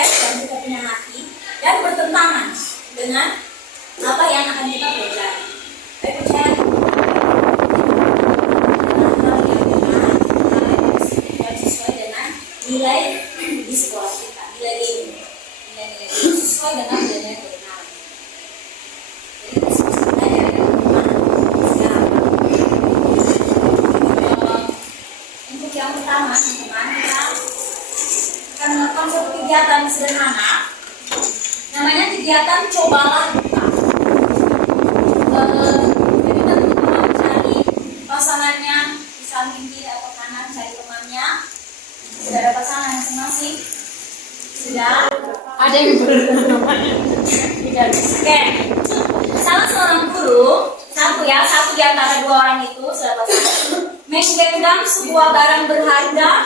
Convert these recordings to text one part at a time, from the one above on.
proses dan kita punya hati dan bertentangan dengan apa yang akan kita pelajari. Baik, percaya yang sesuai dengan nilai di sekolah kita, nilai ilmu, nilai sesuai dengan nilai kebenaran. Jadi kita harus belajar dari sekarang. Untuk yang pertama, teman-teman, kita akan melakukan suatu kegiatan sederhana, namanya kegiatan cobalah buka. Jadi teman-teman cari pasangannya di samping kiri atau kanan, cari temannya. Sudah ada pasangan masing-masing? Sudah? Ada yang belum namanya. Oke. Salah seorang guru, satu di antara dua orang itu sudah pasangan, menggenggam sebuah barang berharga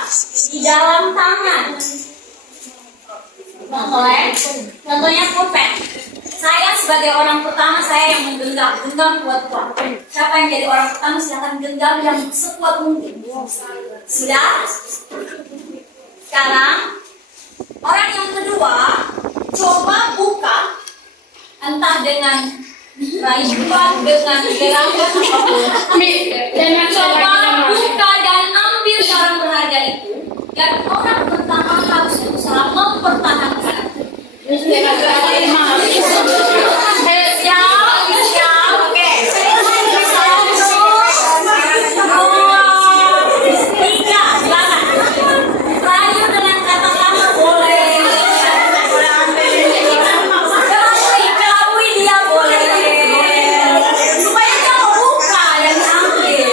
di dalam tangan. Contohnya pulpen. Saya sebagai orang pertama, saya yang genggam kuat-kuat. Siapa yang jadi orang pertama silahkan genggam yang sekuat mungkin. Sudah? Sekarang orang yang kedua coba buka, entah dengan rayuan, dengan gerakan apapun. Coba buka dan ambil barang berharga itu, dan orang pertama harus berusaha mempertahankan. Siap, oke. 1, 2, 3, silakan. Rayu dengan kata-kata boleh. Kelabui dia boleh. Supaya dia mau buka dan ambil.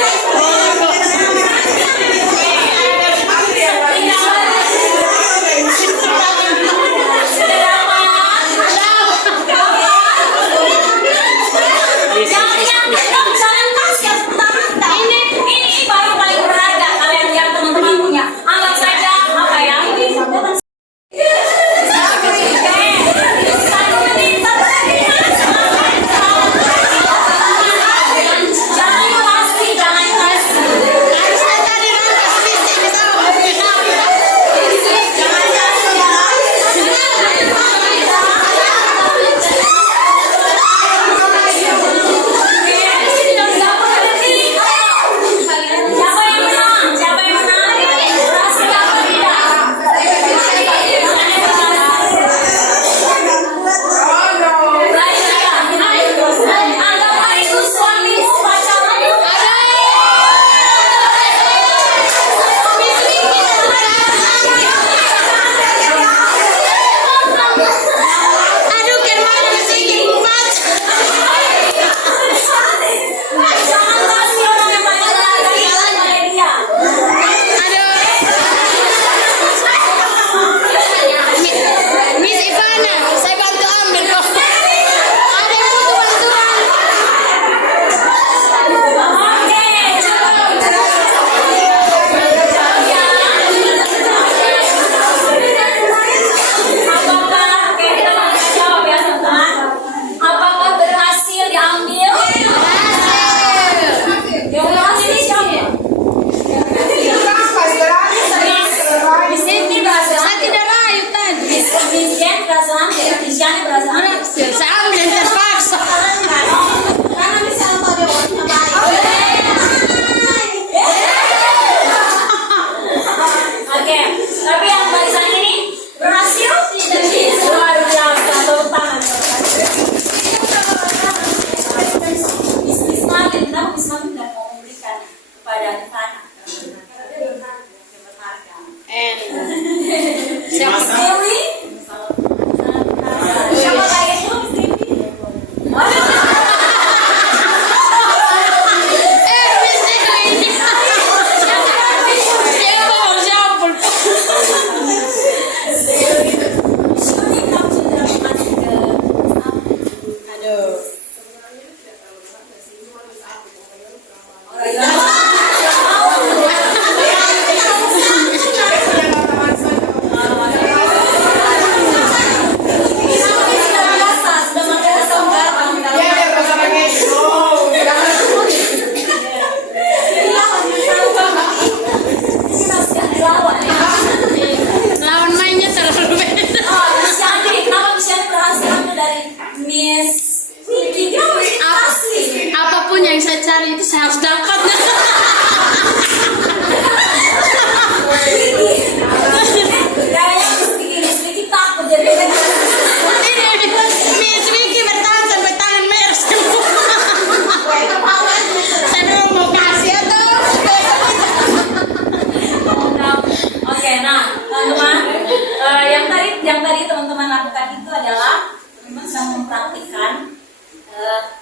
yang tadi teman-teman lakukan itu adalah teman-teman sedang mempraktikkan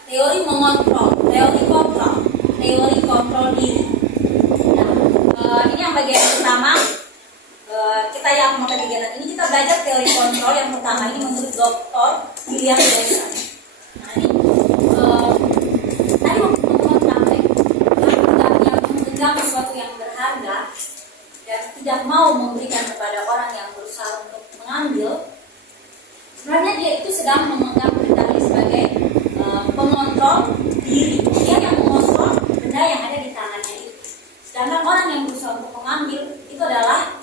teori mengontrol, teori kontrol diri. Nah, ini yang bagian pertama. Kita yang melakukan kegiatan ini kita belajar teori kontrol yang pertama ini menurut Dr. William Glasser. Nah ini tadi teman-teman praktek yang memegang sesuatu yang berharga dan tidak mau memberikan kepada orang yang berusaha untuk mengambil. Sebenarnya dia itu sedang memegang kendali sebagai pengontrol diri. Dia yang mengontrol benda yang ada di tangannya itu. Sedangkan orang yang berusaha untuk mengambil itu adalah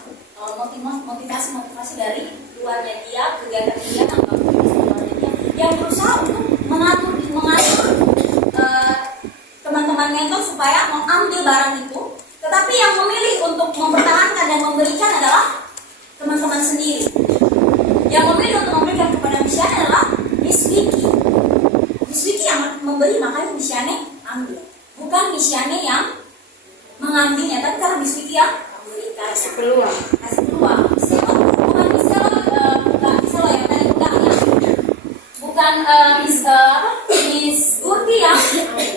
motivasi dari luarnya dia, kegiatan dia, tanpa motivasi luarnya dia, yang berusaha untuk mengatur teman-temannya itu supaya mengambil barang itu. Tetapi yang memilih untuk mempertahankan dan memberikan adalah teman-teman sendiri. Yang memilih untuk memberikan kepada Misyane adalah Miss Vicky. Miss Vicky yang memberi, makanya Misyane ambil. Bukan Misyane yang mengambilnya, tapi karena Miss Vicky yang memberikan. Kasih peluang. Bukan Miss yang tadi pegangnya. Bukan Miss Gurti yang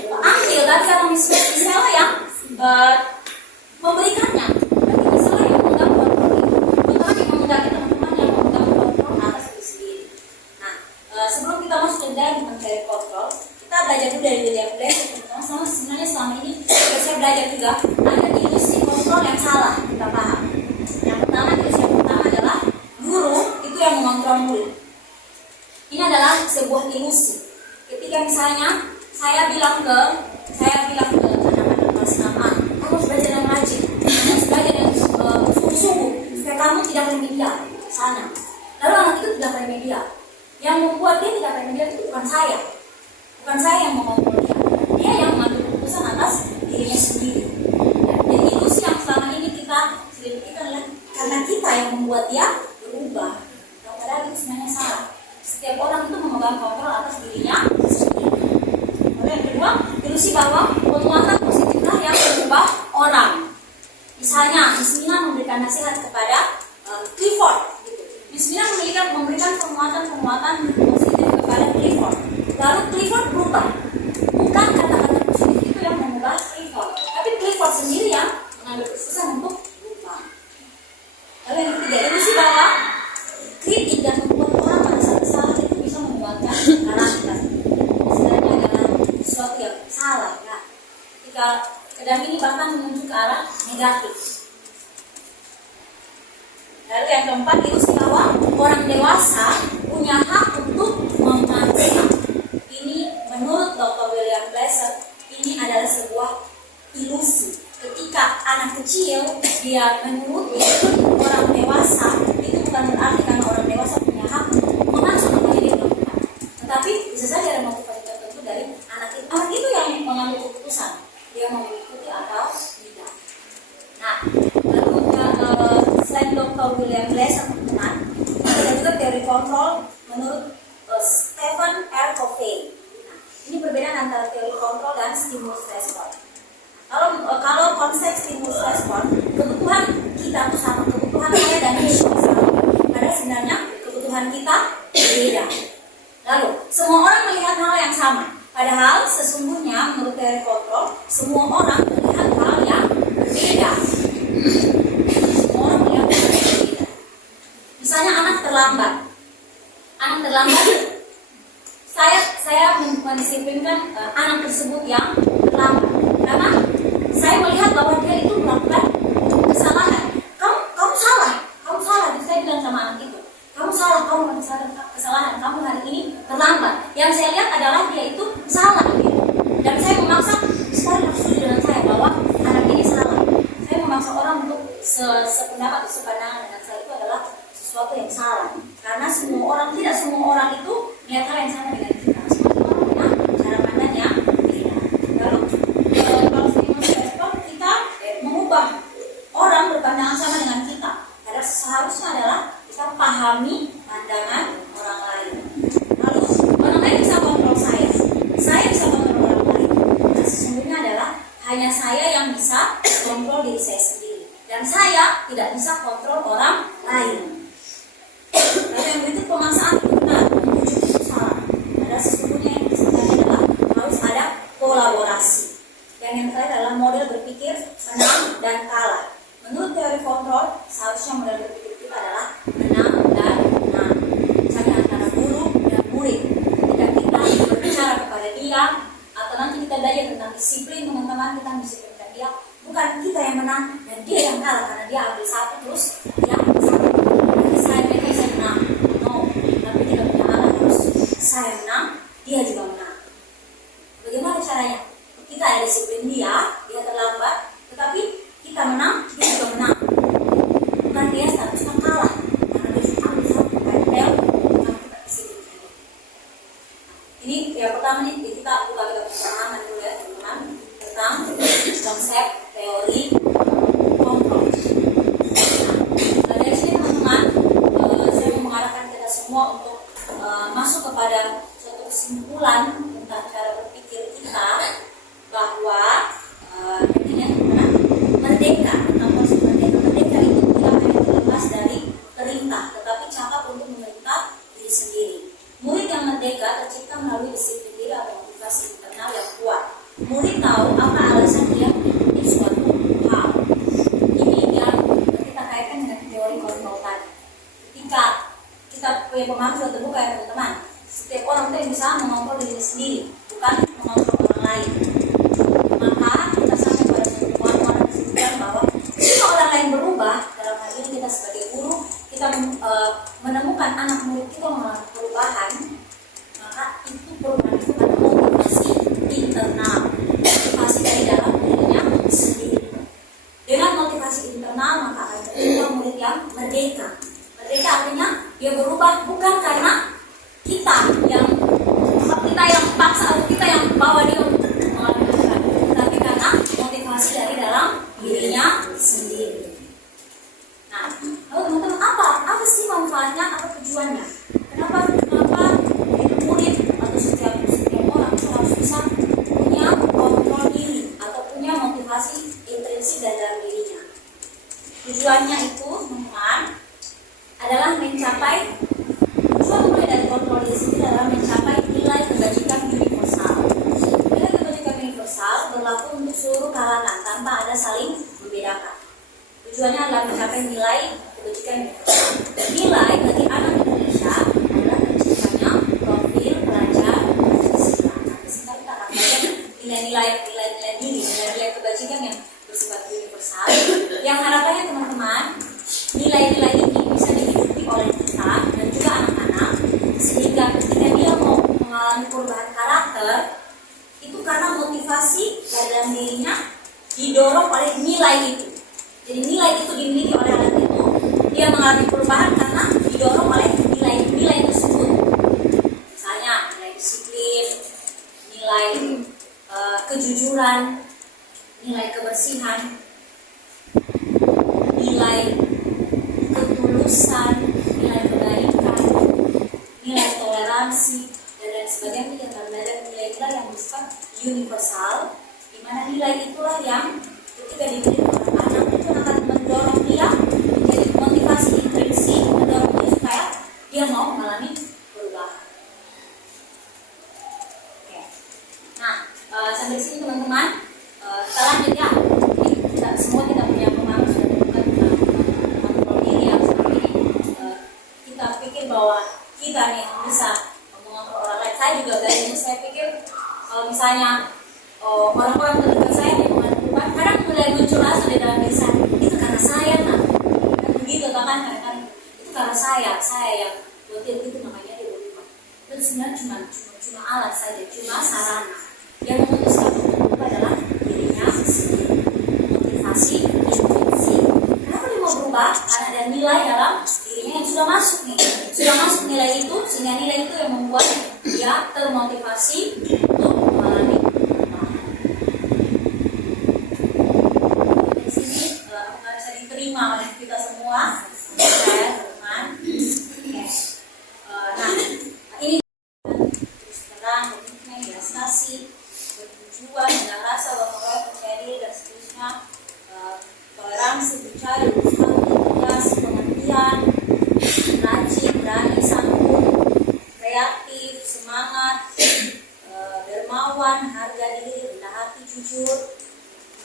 ambil, tapi karena Miss Sela yang memberikannya. Berarti Miss Sela yang memegang kontrol itu. Bukan yang memegang teman-teman yang memegang kontrol atas diri sendiri. Nah, sebelum kita masuk ke dalam teori kontrol, kita belajar dulu dari William Glasser. Sebenarnya selama ini saya belajar juga ada ilusi kontrol yang salah kita paham. Yang pertama, ilusi yang pertama adalah guru itu yang mengontrol murid. Ini adalah sebuah ilusi. Ketika misalnya saya bilang ke anak-anak kelas 6A, kamu harus belajar yang rajin, kamu harus belajar yang sungguh-sungguh supaya kamu tidak remedial sana. Lalu anak itu tidak remedial. Yang membuat dia tidak remedial itu bukan saya yang mengontrol dia yang mengambil keputusan atas dirinya sendiri. Jadi ilusi yang selama ini kita selidiki adalah karena kita yang membuat dia berubah. Padahal itu sebenarnya salah. Setiap orang itu memegang kontrol atas dirinya sendiri. Lalu yang kedua, ilusi bahwa penguatan positiflah yang mengubah orang. Misalnya, Miss Mina memberikan nasihat kepada Clifford. Miss Mina memberikan penguatan positif kepada Clifford. Lalu Clifford berubah. Bukan kata-kata positif itu yang mengubah Clifford, tapi Clifford sendiri yang mengambil keputusan untuk berubah. Lalu yang ketiga, ilusi bahwa kritik dan membuat orang merasa bersalah itu bisa menguatkan karakter. Sebenarnya adalah sesuatu yang salah ya. Ketika kedam ini bahkan menuju ke arah negatif. Lalu yang keempat, ilusi bahwa orang dewasa punya hak untuk memancing. Ini menurut Dr. William Glasser, ini adalah sebuah ilusi. Ketika anak kecil dia menuruti orang dewasa, itu bukan berarti karena orang dewasa punya hak mengatur apa yang dia lakukan. Tetapi bisa saja ada motivasi tertentu dari anak itu yang mengambil keputusan, dia mau mengikuti atau tidak. Nah, lalu selain Dr. William Glasser teman-teman, ada juga teori kontrol menurut Stephen R. Covey. Nah, ini perbedaan antara teori kontrol dan stimulus respon. Kalau konsep stimulus respon, kebutuhan kita itu sama, kebutuhan saya dan Yesus sama. Padahal sebenarnya kebutuhan kita berbeda. Lalu semua orang melihat hal yang sama. Padahal sesungguhnya menurut teori kontrol, semua orang melihat hal yang berbeda. Semua orang melihat hal yang berbeda. Misalnya anak terlambat. Saya mendisiplinkan anak tersebut yang terlambat karena saya melihat bahwa dia itu melakukan kesalahan. Kamu salah. Jadi saya bilang sama anak itu, kamu salah, kamu melakukan kesalahan, kamu hari ini terlambat. Yang saya lihat adalah dia itu salah gitu. Dan saya memaksa sekali setuju dengan saya bahwa anak ini salah. Saya memaksa orang untuk sependapat atau sepandangan dengan saya itu adalah sesuatu yang salah. Karena tidak semua orang itu melihat hal yang sama dengan kita. Semua orang punya cara pandang yang beda. Lalu kalau stimulus respon kita mengubah orang berpandangan sama dengan kita. Padahal seharusnya adalah kita pahami pandangan orang lain. Lalu orang lain bisa kontrol saya bisa kontrol orang lain. Dan sesungguhnya adalah hanya saya yang bisa kontrol diri saya sendiri. Dan saya tidak bisa kontrol orang lain. semua untuk masuk kepada suatu kesimpulan tentang cara berpikir kita bahwa merdeka tentang konsep merdeka itu tidak hanya terlepas dari perintah, tetapi cakap untuk memerintah diri sendiri. Murid yang merdeka tercipta melalui disiplin diri atau motivasi internal yang kuat. Murid tahu apa alasan dia mengikuti suatu hal. Ini yang kita kaitkan dengan teori kontrol tadi. Ketika kita punya pemahaman sudah terbuka ya teman-teman, setiap orang itu yang bisa mengontrol diri sendiri, bukan mengontrol orang lain. Maka kita sampai pada suatu orang kesimpulan bahwa jika orang lain berubah, dalam hal ini kita sebagai guru, kita menemukan anak murid kita mengalami perubahan, maka itu perubahan itu pada motivasi internal, motivasi dari dalam dirinya sendiri. Dengan motivasi internal maka akan tercipta murid yang merdeka. Merdeka artinya dia berubah bukan karena kita yang paksa atau kita yang bawa dia untuk mengalami perubahan, tapi karena motivasi dari dalam dirinya sendiri. Nah, lalu teman-teman apa sih manfaatnya, apa tujuannya? Kenapa murid atau setiap orang itu harus bisa punya kontrol diri atau punya motivasi intrinsik dari dalam dirinya? Tujuannya itu teman-teman adalah mencapai tujuan mulai dari kontrol diri sendiri adalah mencapai nilai kebajikan universal. Nilai kebajikan universal berlaku untuk seluruh kalangan tanpa ada saling membedakan. Tujuannya adalah mencapai nilai kebajikan universal. Nilai bagi anak Indonesia adalah terciptanya profil pelajar Pancasila. Pancasila kita akan belajar nilai-nilai diri, nilai-nilai kebajikan yang bersifat universal. Yang harapannya teman-teman, nilai-nilai ini bisa dihidupi oleh kita dan juga anak-anak, sehingga ketika dia mau mengalami perubahan karakter itu karena motivasi dari dalam dirinya didorong oleh nilai itu. Jadi nilai itu dimiliki oleh anak itu, dia mengalami perubahan karena didorong oleh nilai tersebut. Misalnya nilai disiplin, nilai kejujuran, nilai kebersihan, nilai ketulusan, nilai kebaikan, nilai toleransi, dan lain sebagainya. Kita akan belajar nilai-nilai yang bersifat universal, di mana nilai itulah yang ketika dimiliki oleh anak itu akan mendorong dia menjadi motivasi intrinsik, mendorong dia supaya dia mau mengalami perubahan. Oke. Nah, sampai sini teman-teman, kita lanjut ya. Jadi semua kita punya pemahaman sudah terbuka tentang kontrol diri yang seperti ini. Kita pikir bahwa kita nih bisa mengontrol orang lain. Saya juga dari ini saya pikir kalau misalnya orang-orang terdekat saya yang mengadukan, kadang mulai muncul rasa di dalam diri saya, itu karena saya kan begitu kan kadang itu karena saya yang buat dia begitu, makanya dia berubah. Itu sebenarnya cuma alat saja, cuma sarana. Yang memutuskan untuk berubah adalah dirinya sendiri. Motivasi intrinsik. Kenapa dia mau berubah? Karena ada nilai dalam dirinya yang sudah masuk nilai itu, sehingga nilai itu yang membuat dia termotivasi untuk mengalami perubahan. Di sini apakah bisa diterima oleh kita semua? Saya teman. Nah, ini terus terang, komitmen, prestasi, bertujuan, dengan rasa, bahwa percaya diri dan seterusnya, toleransi, percaya, berusaha, tegas, pengertian, rajin, berani, santun, kreatif, semangat, dermawan, harga diri, rendah hati, jujur,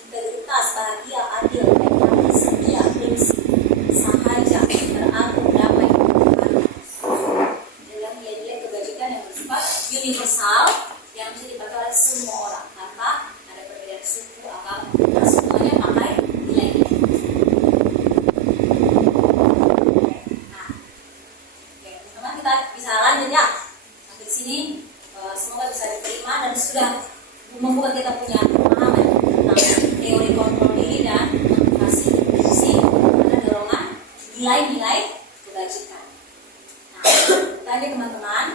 integritas, bahagia, adil, baik hati, setia, prinsip, sahaja, teratur, damai, dalam nilai-nilai kebajikan yang bersifat universal yang bisa dipakai oleh semua orang tanpa ada perbedaan suku, agama, dan semuanya pakai nilai-nilai. Teman-teman kita bisa lanjut ya. Sampai sini semoga bisa diterima dan sudah membuat kita punya pemahaman tentang teori kontrol diri dan motivasi intrinsik pada dorongan nilai-nilai kebajikan. Nah, tadi teman-teman,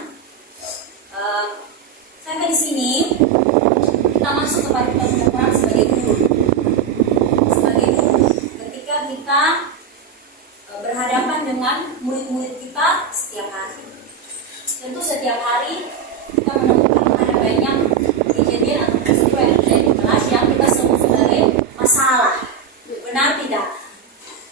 sampai di sini kita masuk kepada peran sebagai guru. Sebagai guru, ketika kita berhadapan dengan murid-murid kita setiap hari. Tentu setiap hari kita menemukan ada banyak kejadian atau peristiwa yang terjadi di kelas yang kita sebut sebagai masalah. Benar tidak?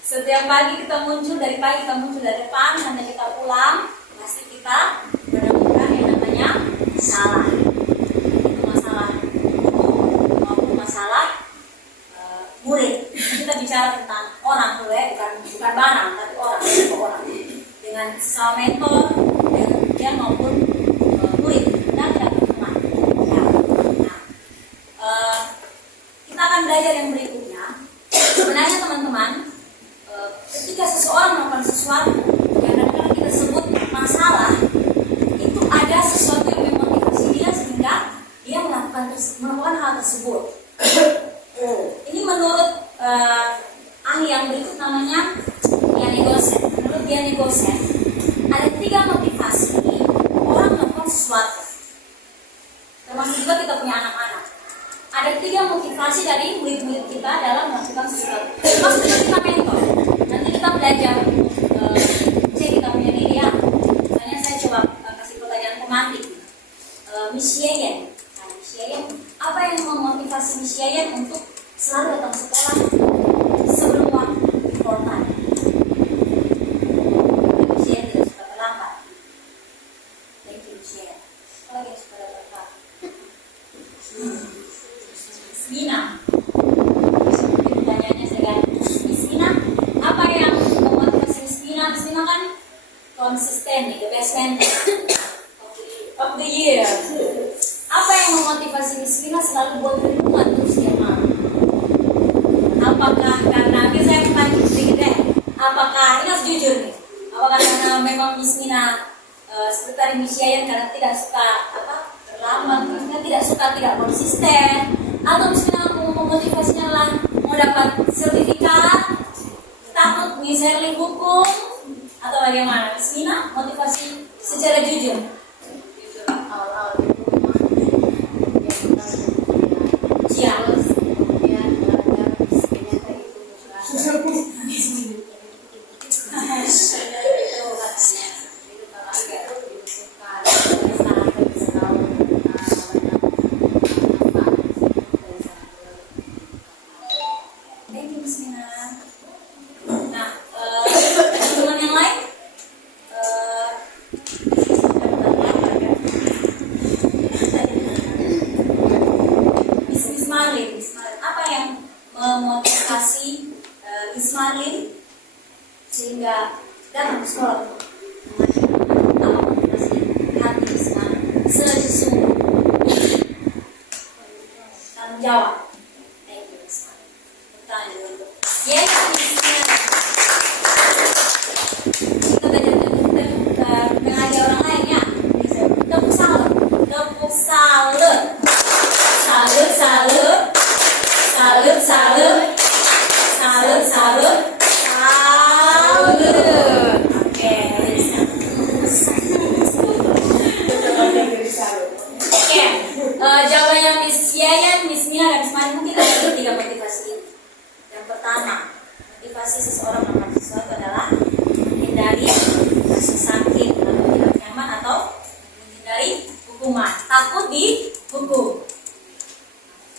Setiap pagi kita muncul dari depan sampai kita pulang, pasti kita menemukan yang namanya masalah. Itu masalah guru maupun masalah murid. Kita bicara tentang orang dulu ya, bukan barang, tapi orang. Dengan sesama mentor, dengan ujian maupun murid dan teman. Kita akan belajar yang berikutnya. Sebenarnya teman-teman, ketika seseorang melakukan sesuatu yang kadang-kadang kita sebut masalah, itu ada sesuatu yang memotivasi dia sehingga dia melakukan hal tersebut. Ini menurut ahli yang berikut namanya Yanni Gosen. Menurut Yanni Gosen, ada 3 motivasi orang melakukan sesuatu. Termasuk juga kita punya anak-anak. Ada 3 motivasi dari murid-murid kita dalam melakukan sesuatu. Termasuk juga kita mentor. Nanti kita belajar cek kita punya diri ya. Misalnya saya coba kasih pertanyaan tematik. Miss Yeyen. Nah, Miss Yeyen, apa yang memotivasi Miss Yeyen untuk selalu datang sekolah sebelum waktu important? Miss Yeyen tidak suka terlambat. Thank you, Miss Yeyen. Apa lagi yang suka terlambat? Mina. Pertanyaannya saya ganti. Miss Mina, apa yang memotivasi Miss Mina? Miss Mina kan konsisten nih, the best mentor of the year. Apa yang memotivasi Miss Mina selalu buat renungan terus setiap malam? Apakah karena ini saya pancing sedikit deh. Apakah ini harus jujur nih? Apakah karena memang Miss Mina seperti tadi Miss Yayan karena tidak suka terlambat, karena tidak konsisten, atau Miss Mina memotivasinya adalah mau dapat sertifikat, takut misalnya hukum, atau bagaimana? Miss Mina motivasi secara jujur. Awal-awal Siap. Teman yang lain, Miss Marlin, apa yang memotivasi Miss Marlin sehingga datang ke sekolah? Apa motivasi hati Miss Marlin sesungguhnya? Tanggung jawab. Thank you, Miss Marlin. Bertanya dulu. Yes, Miss Marlin. Kita belajar mengajar orang lain ya. Tepuk salut. Salut. Oke. Jawabannya Miss Yayan, Miss Mina, dan Miss Mani mungkin ada 3 motivasi ini. Yang pertama, motivasi seseorang melakukan sesuatu adalah menghindari rasa sakit atau tidak nyaman atau menghindari hukuman, takut dihukum.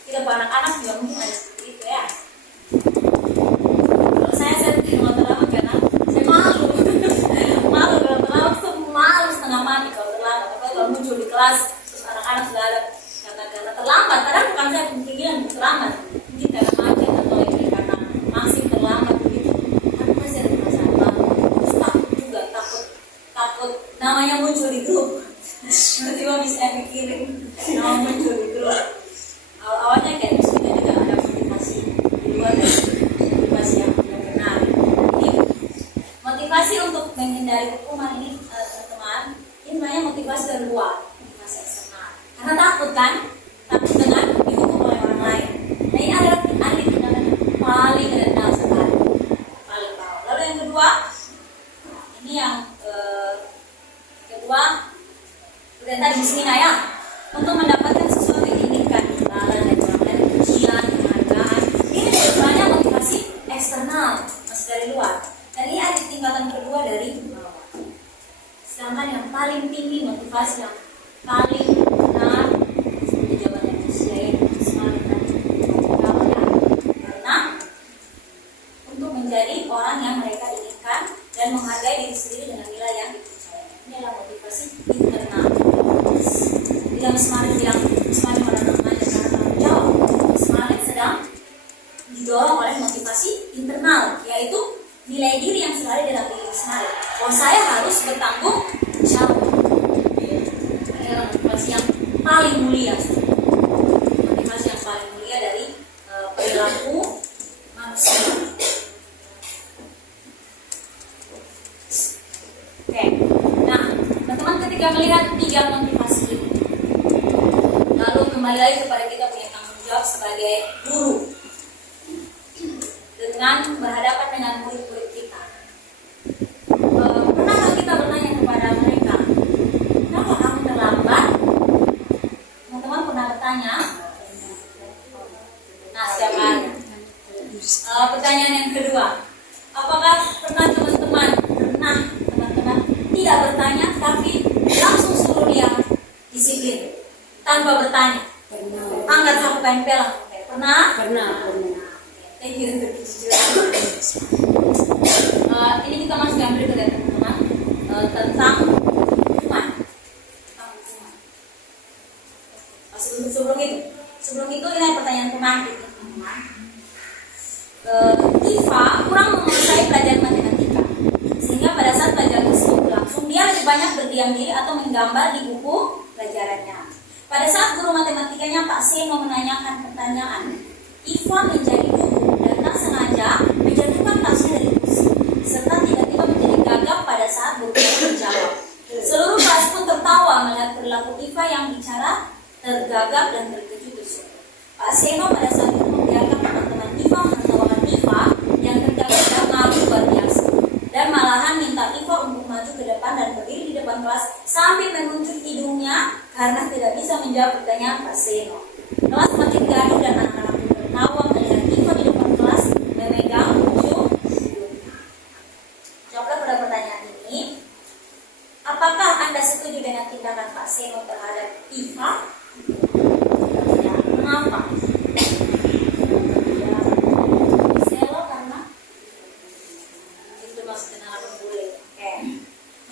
Kita anak-anak juga mungkin ada seperti itu ya. Kalau saya tidak terlambat karena saya malu kalau terlambat tuh malu setengah mati kalau terlambat. Apalagi kalau muncul di kelas terus anak-anak sudah ada karena terlambat. Padahal bukan saya pikiran terlambat, mungkin karena macet atau ini karena masih terlambat begitu. Kan masih ada masalah. Terus takut namanya muncul di grup. Tiba-tiba bisa pikirin nama muncul di grup. Awalnya kayak mestinya juga ada motivasi di luar dari motivasi yang benar. Jadi motivasi untuk menghindari hukuman ini teman-teman, ini sebenarnya motivasi dari luar, motivasi eksternal. Karena takut kan, takut dengan dihukum oleh orang lain. Nah ini adalah tindakan paling rendah sekali, paling bawah. Lalu yang kedua, ini yang kedua, udah tadi Miss Mina ya, untuk mendapatkan sesuatu yang diinginkan, imbalan dari orang lain, pujian, penghargaan. Ini sebenarnya motivasi eksternal, masih dari luar. Dan ini ada tingkatan kedua dari bawah. Sedangkan yang paling tinggi, motivasi yang paling benar seperti jawaban manusia yang semangat tadi. Karena untuk menjadi orang yang mereka inginkan dan menghargai diri sendiri dengan nilai yang dipercaya. Ini adalah motivasi internal. Bila semangat bilang semangat pada namanya karena tanggung jawab, semangat sedang didorong oleh motivasi internal, yaitu nilai diri yang selalu dalam diri sendiri. Oh, saya harus bertanggung jawab. Ini adalah motivasi yang paling mulia. Motivasi yang paling mulia dari perilaku manusia. Oke, nah teman-teman ketika melihat 3 motivasi ini, lalu kembali lagi kepada kita punya tanggung jawab sebagai guru dengan berhadapan dengan murid-murid kita. Pernahkah kita bertanya kepada mereka, kenapa kamu terlambat? Teman-teman pernah bertanya? Nah, siapa ada? Pertanyaan yang kedua, apakah pernah teman-teman tidak bertanya tapi langsung suruh dia disiplin tanpa bertanya? Angkat satu tempel. Pernah. Thank you untuk kejujuran. Ini kita masuk yang berikut ya teman-teman, tentang hukuman. Sebelum itu ini pertanyaan pemantik teman-teman. Iva kurang menguasai pelajaran matematika, sehingga pada saat pelajaran tersebut berlangsung dia lebih banyak berdiam diri atau menggambar di buku pelajarannya. Pada saat guru matematikanya Pak Seno menanyakan pertanyaan, Iva menjadi gugup dan tak sengaja menjatuhkan tasnya dari kursi, serta tiba-tiba menjadi gagap pada saat guru menjawab. Seluruh kelas pun tertawa melihat perilaku Iva yang bicara tergagap dan terkejut tersebut. Pak Seno pada saat itu membiarkan teman-teman Iva menertawakan Iva yang tergagap dan malu luar biasa, dan malahan minta Iva untuk maju ke depan dan berdiri di depan kelas sambil menunjuk hidungnya karena tidak bisa menjawab pertanyaan Pak Seno. Kelas makin gaduh dan anak-anak tertawa melihat Iva di depan kelas memegang ujung hidungnya. Jawablah pada pertanyaan ini. Apakah Anda setuju dengan tindakan Pak Seno terhadap Iva? Ya, kenapa? Ya, Selo karena itu maksudnya anak bule. Oke.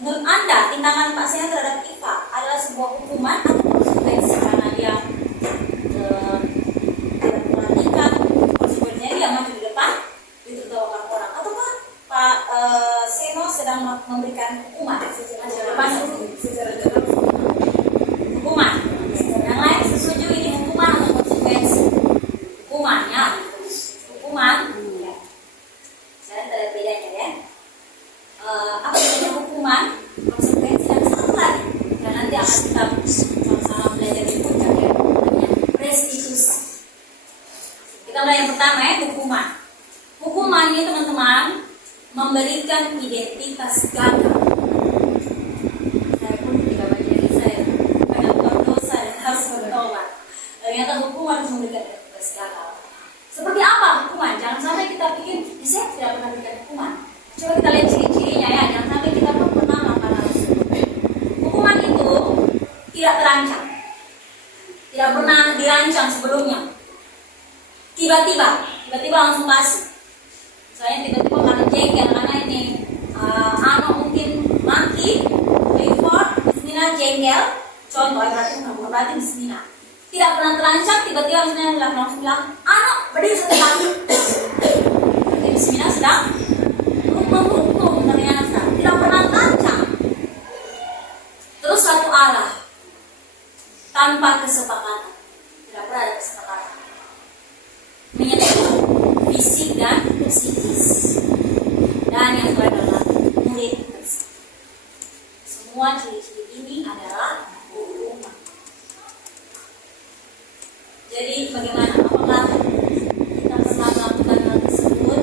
Menurut Anda, tindakan Pak Seno terhadap Iva adalah sebuah hukuman atau konsekuensi karena dia tidak memperhatikan konsekuensinya dia maju di depan ditertawakan orang, ataukah Pak Seno sedang memberikan hukuman hukuman. Yang lain setuju ini hukuman atau konsekuensi? Hukumannya hukuman. Ya. Saya tidak ada bedanya ya. Apa bedanya hukuman, konsekuensi dan satu lagi? Dan nanti akan kita sama-sama belajar di puncak ya. Restitusi. Kita mulai yang pertama ya, hukuman. Hukuman ini teman-teman memberikan identitas gagal. Saya pun tidak baca ini, saya pengakuan dosa dan harus bertobat. Ternyata hukuman memberikan identitas gagal. Seperti apa hukuman? Jangan sampai kita pikir, saya tidak pernah berikan hukuman. Coba kita lihat ciri-cirinya ya. Jangan sampai kita pun pernah melakukan hal tersebut. Hukuman itu tidak terancam, tidak pernah dirancang sebelumnya. Tiba-tiba langsung kasih. Misalnya tiba-tiba karena jengkel, karena ini anak mungkin maki, report, bismillah jengkel. Contoh berarti bismillah. Tidak pernah terancang, tiba-tiba langsung bilang, anak berdiri satu kaki. Berarti bismillah sedang menghukum ternyata. Tidak pernah terancang. Terus satu arah, tanpa kesepakatan. Tidak pernah ada kesepakatan. Menyentuh fisik dan psikis. Dan yang terakhir adalah murid bersama. Semua ciri-ciri ini adalah hukuman. Jadi bagaimana? Apakah kita pernah melakukan hal tersebut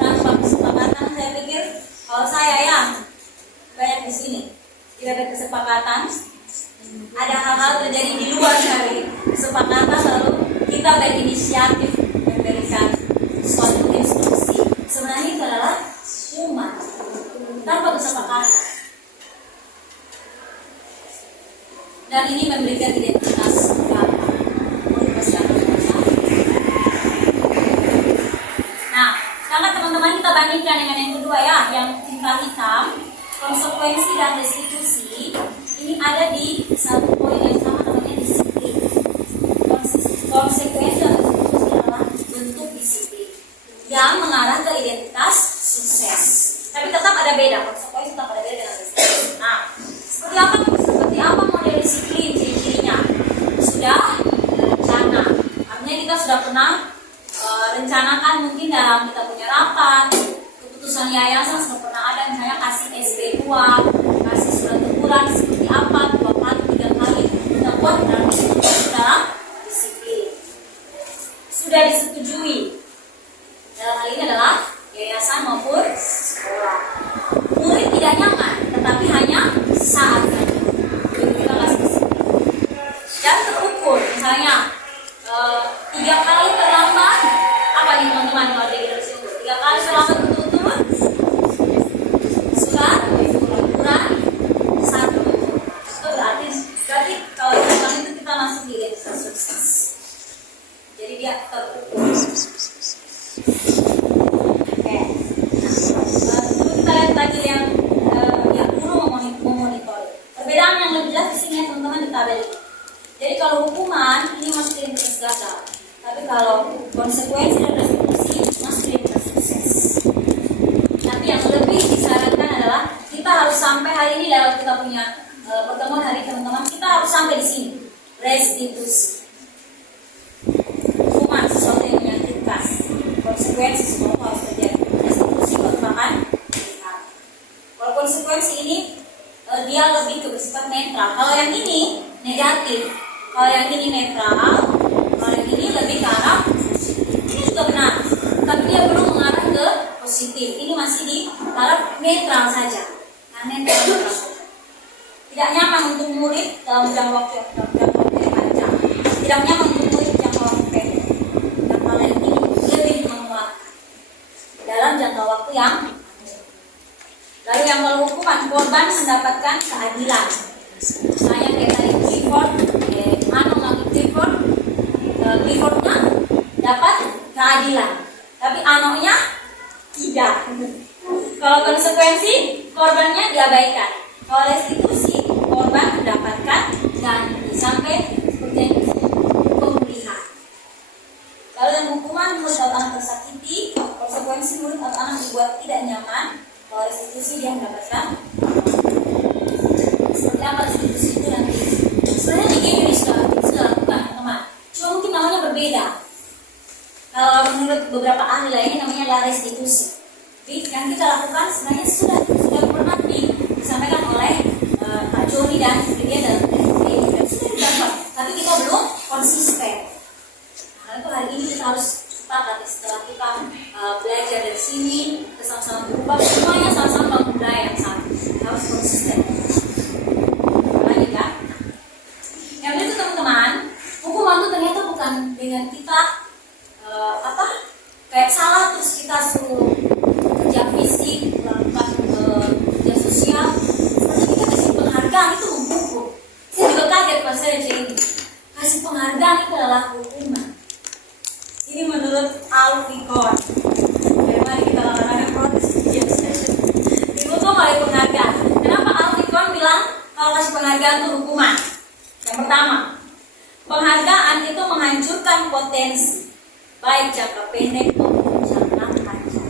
tanpa kesepakatan? Saya pikir kalau saya ya banyak di sini tidak ada kesepakatan. Ada hal-hal terjadi di luar dari kesepakatan, lalu kita berinisiatif memberikan suatu instruksi. Sebenarnya itu adalah hukuman tanpa kesepakatan. dan ini memberikan identitas agama. Nah, sekarang teman-teman kita bandingkan dengan yang kedua ya, yang tingkat hitam, konsekuensi dan restitusi. Ini ada di satu poin yang sama, namanya disiplin. Konsekuensi dan restitusi adalah bentuk disiplin yang mengarah ke identitas sukses. Tapi tetap ada beda, konsekuensi tetap ada beda dengan disiplin. Nah, seperti apa model disiplin ciri-cirinya? Sudah rencana. Artinya kita sudah pernah rencanakan mungkin dalam kita punya rapat, keputusan yayasan sudah pernah ada, misalnya kasih SP2, kasih surat teguran seperti apa, 2 kali, 3 kali kita buat, dan itu dalam disiplin. Sudah disetujui. Dalam hal ini adalah yayasan maupun sekolah. Murid tidak nyaman, tetapi hanya saat saja. Jadi kita kasih disiplin. Dan terukur, misalnya 3 kali terlambat, apa nih teman-teman kalau dia kita bersyukur? 3 kali terlambat berturut-turut, surat teguran 1. Itu berarti kalau teman itu kita masuk di identitas sukses. Jadi dia terukur. Oke. Nah, dulu kita lihat lagi yang guru memonitor. Perbedaan yang lebih jelas di sini ya teman-teman di tabel ini. Jadi kalau hukuman ini masuk ke identitas gagal, tapi kalau konsekuensi dan restitusi masuk ke identitas sukses. Tapi yang lebih disarankan adalah kita harus sampai hari ini lewat kita punya pertemuan hari teman-teman, kita harus sampai di sini, restitusi. Hukuman sesuatu yang menyakitkan, konsekuensi sesuatu harus terjadi. Restitusi merupakan pilihan. Kalau konsekuensi ini dia lebih ke bersifat netral. Kalau yang ini negatif. Kalau yang ini netral, kalau yang ini lebih ke arah positif. Ini juga benar, tapi dia belum mengarah ke positif. Ini masih di taraf netral saja. Nah, netral saja. Tidak nyaman untuk murid dalam jangka waktu yang panjang. Tidak nyaman untuk murid jangka waktu pendek. Dan kalau yang ini lebih menguatkan dalam jangka waktu yang panjang. Lalu yang kalau hukuman, korban mendapatkan keadilan. Saya kayak tadi Cliffordnya dapat keadilan, tapi anaknya tidak. Kalau konsekuensi, korbannya diabaikan. Kalau restitusi, korban mendapatkan ganti sampai seperti yang disebut pemulihan. Lalu yang hukuman, murid atau anak tersakiti, konsekuensi murid atau anak dibuat tidak nyaman. Kalau restitusi dia mendapatkan. Seperti apa restitusi itu nanti? Sebenarnya di game ini sudah lakukan teman-teman. Cuma mungkin namanya berbeda. Kalau menurut beberapa ahli lainnya namanya adalah restitusi. Jadi yang kita lakukan sebenarnya sudah pernah disampaikan oleh Pak Joni dan dia dalam ini dan sudah dilakukan. Tapi kita belum konsisten. Nah, itu hari ini kita harus sepakat setelah kita belajar dari sini, kita sama-sama berubah, semuanya sama-sama bangun budaya yang sama. Kita harus konsisten. Lagi kan? Yang itu teman-teman, hukuman itu ternyata bukan dengan kita kayak salah terus kita suruh kerja fisik, melakukan kerja sosial. Sebenarnya kita kasih penghargaan itu menghukum. Saya juga kaget pas saya ini. Kasih penghargaan itu adalah hukuman. Ini menurut Alfikon. Mari kita lakukan protes dihukum oleh penghargaan. Kenapa Alfikon bilang kalau kasih penghargaan itu hukuman? Yang pertama, penghargaan itu menghancurkan potensi baik jangka pendek maupun jangka panjang.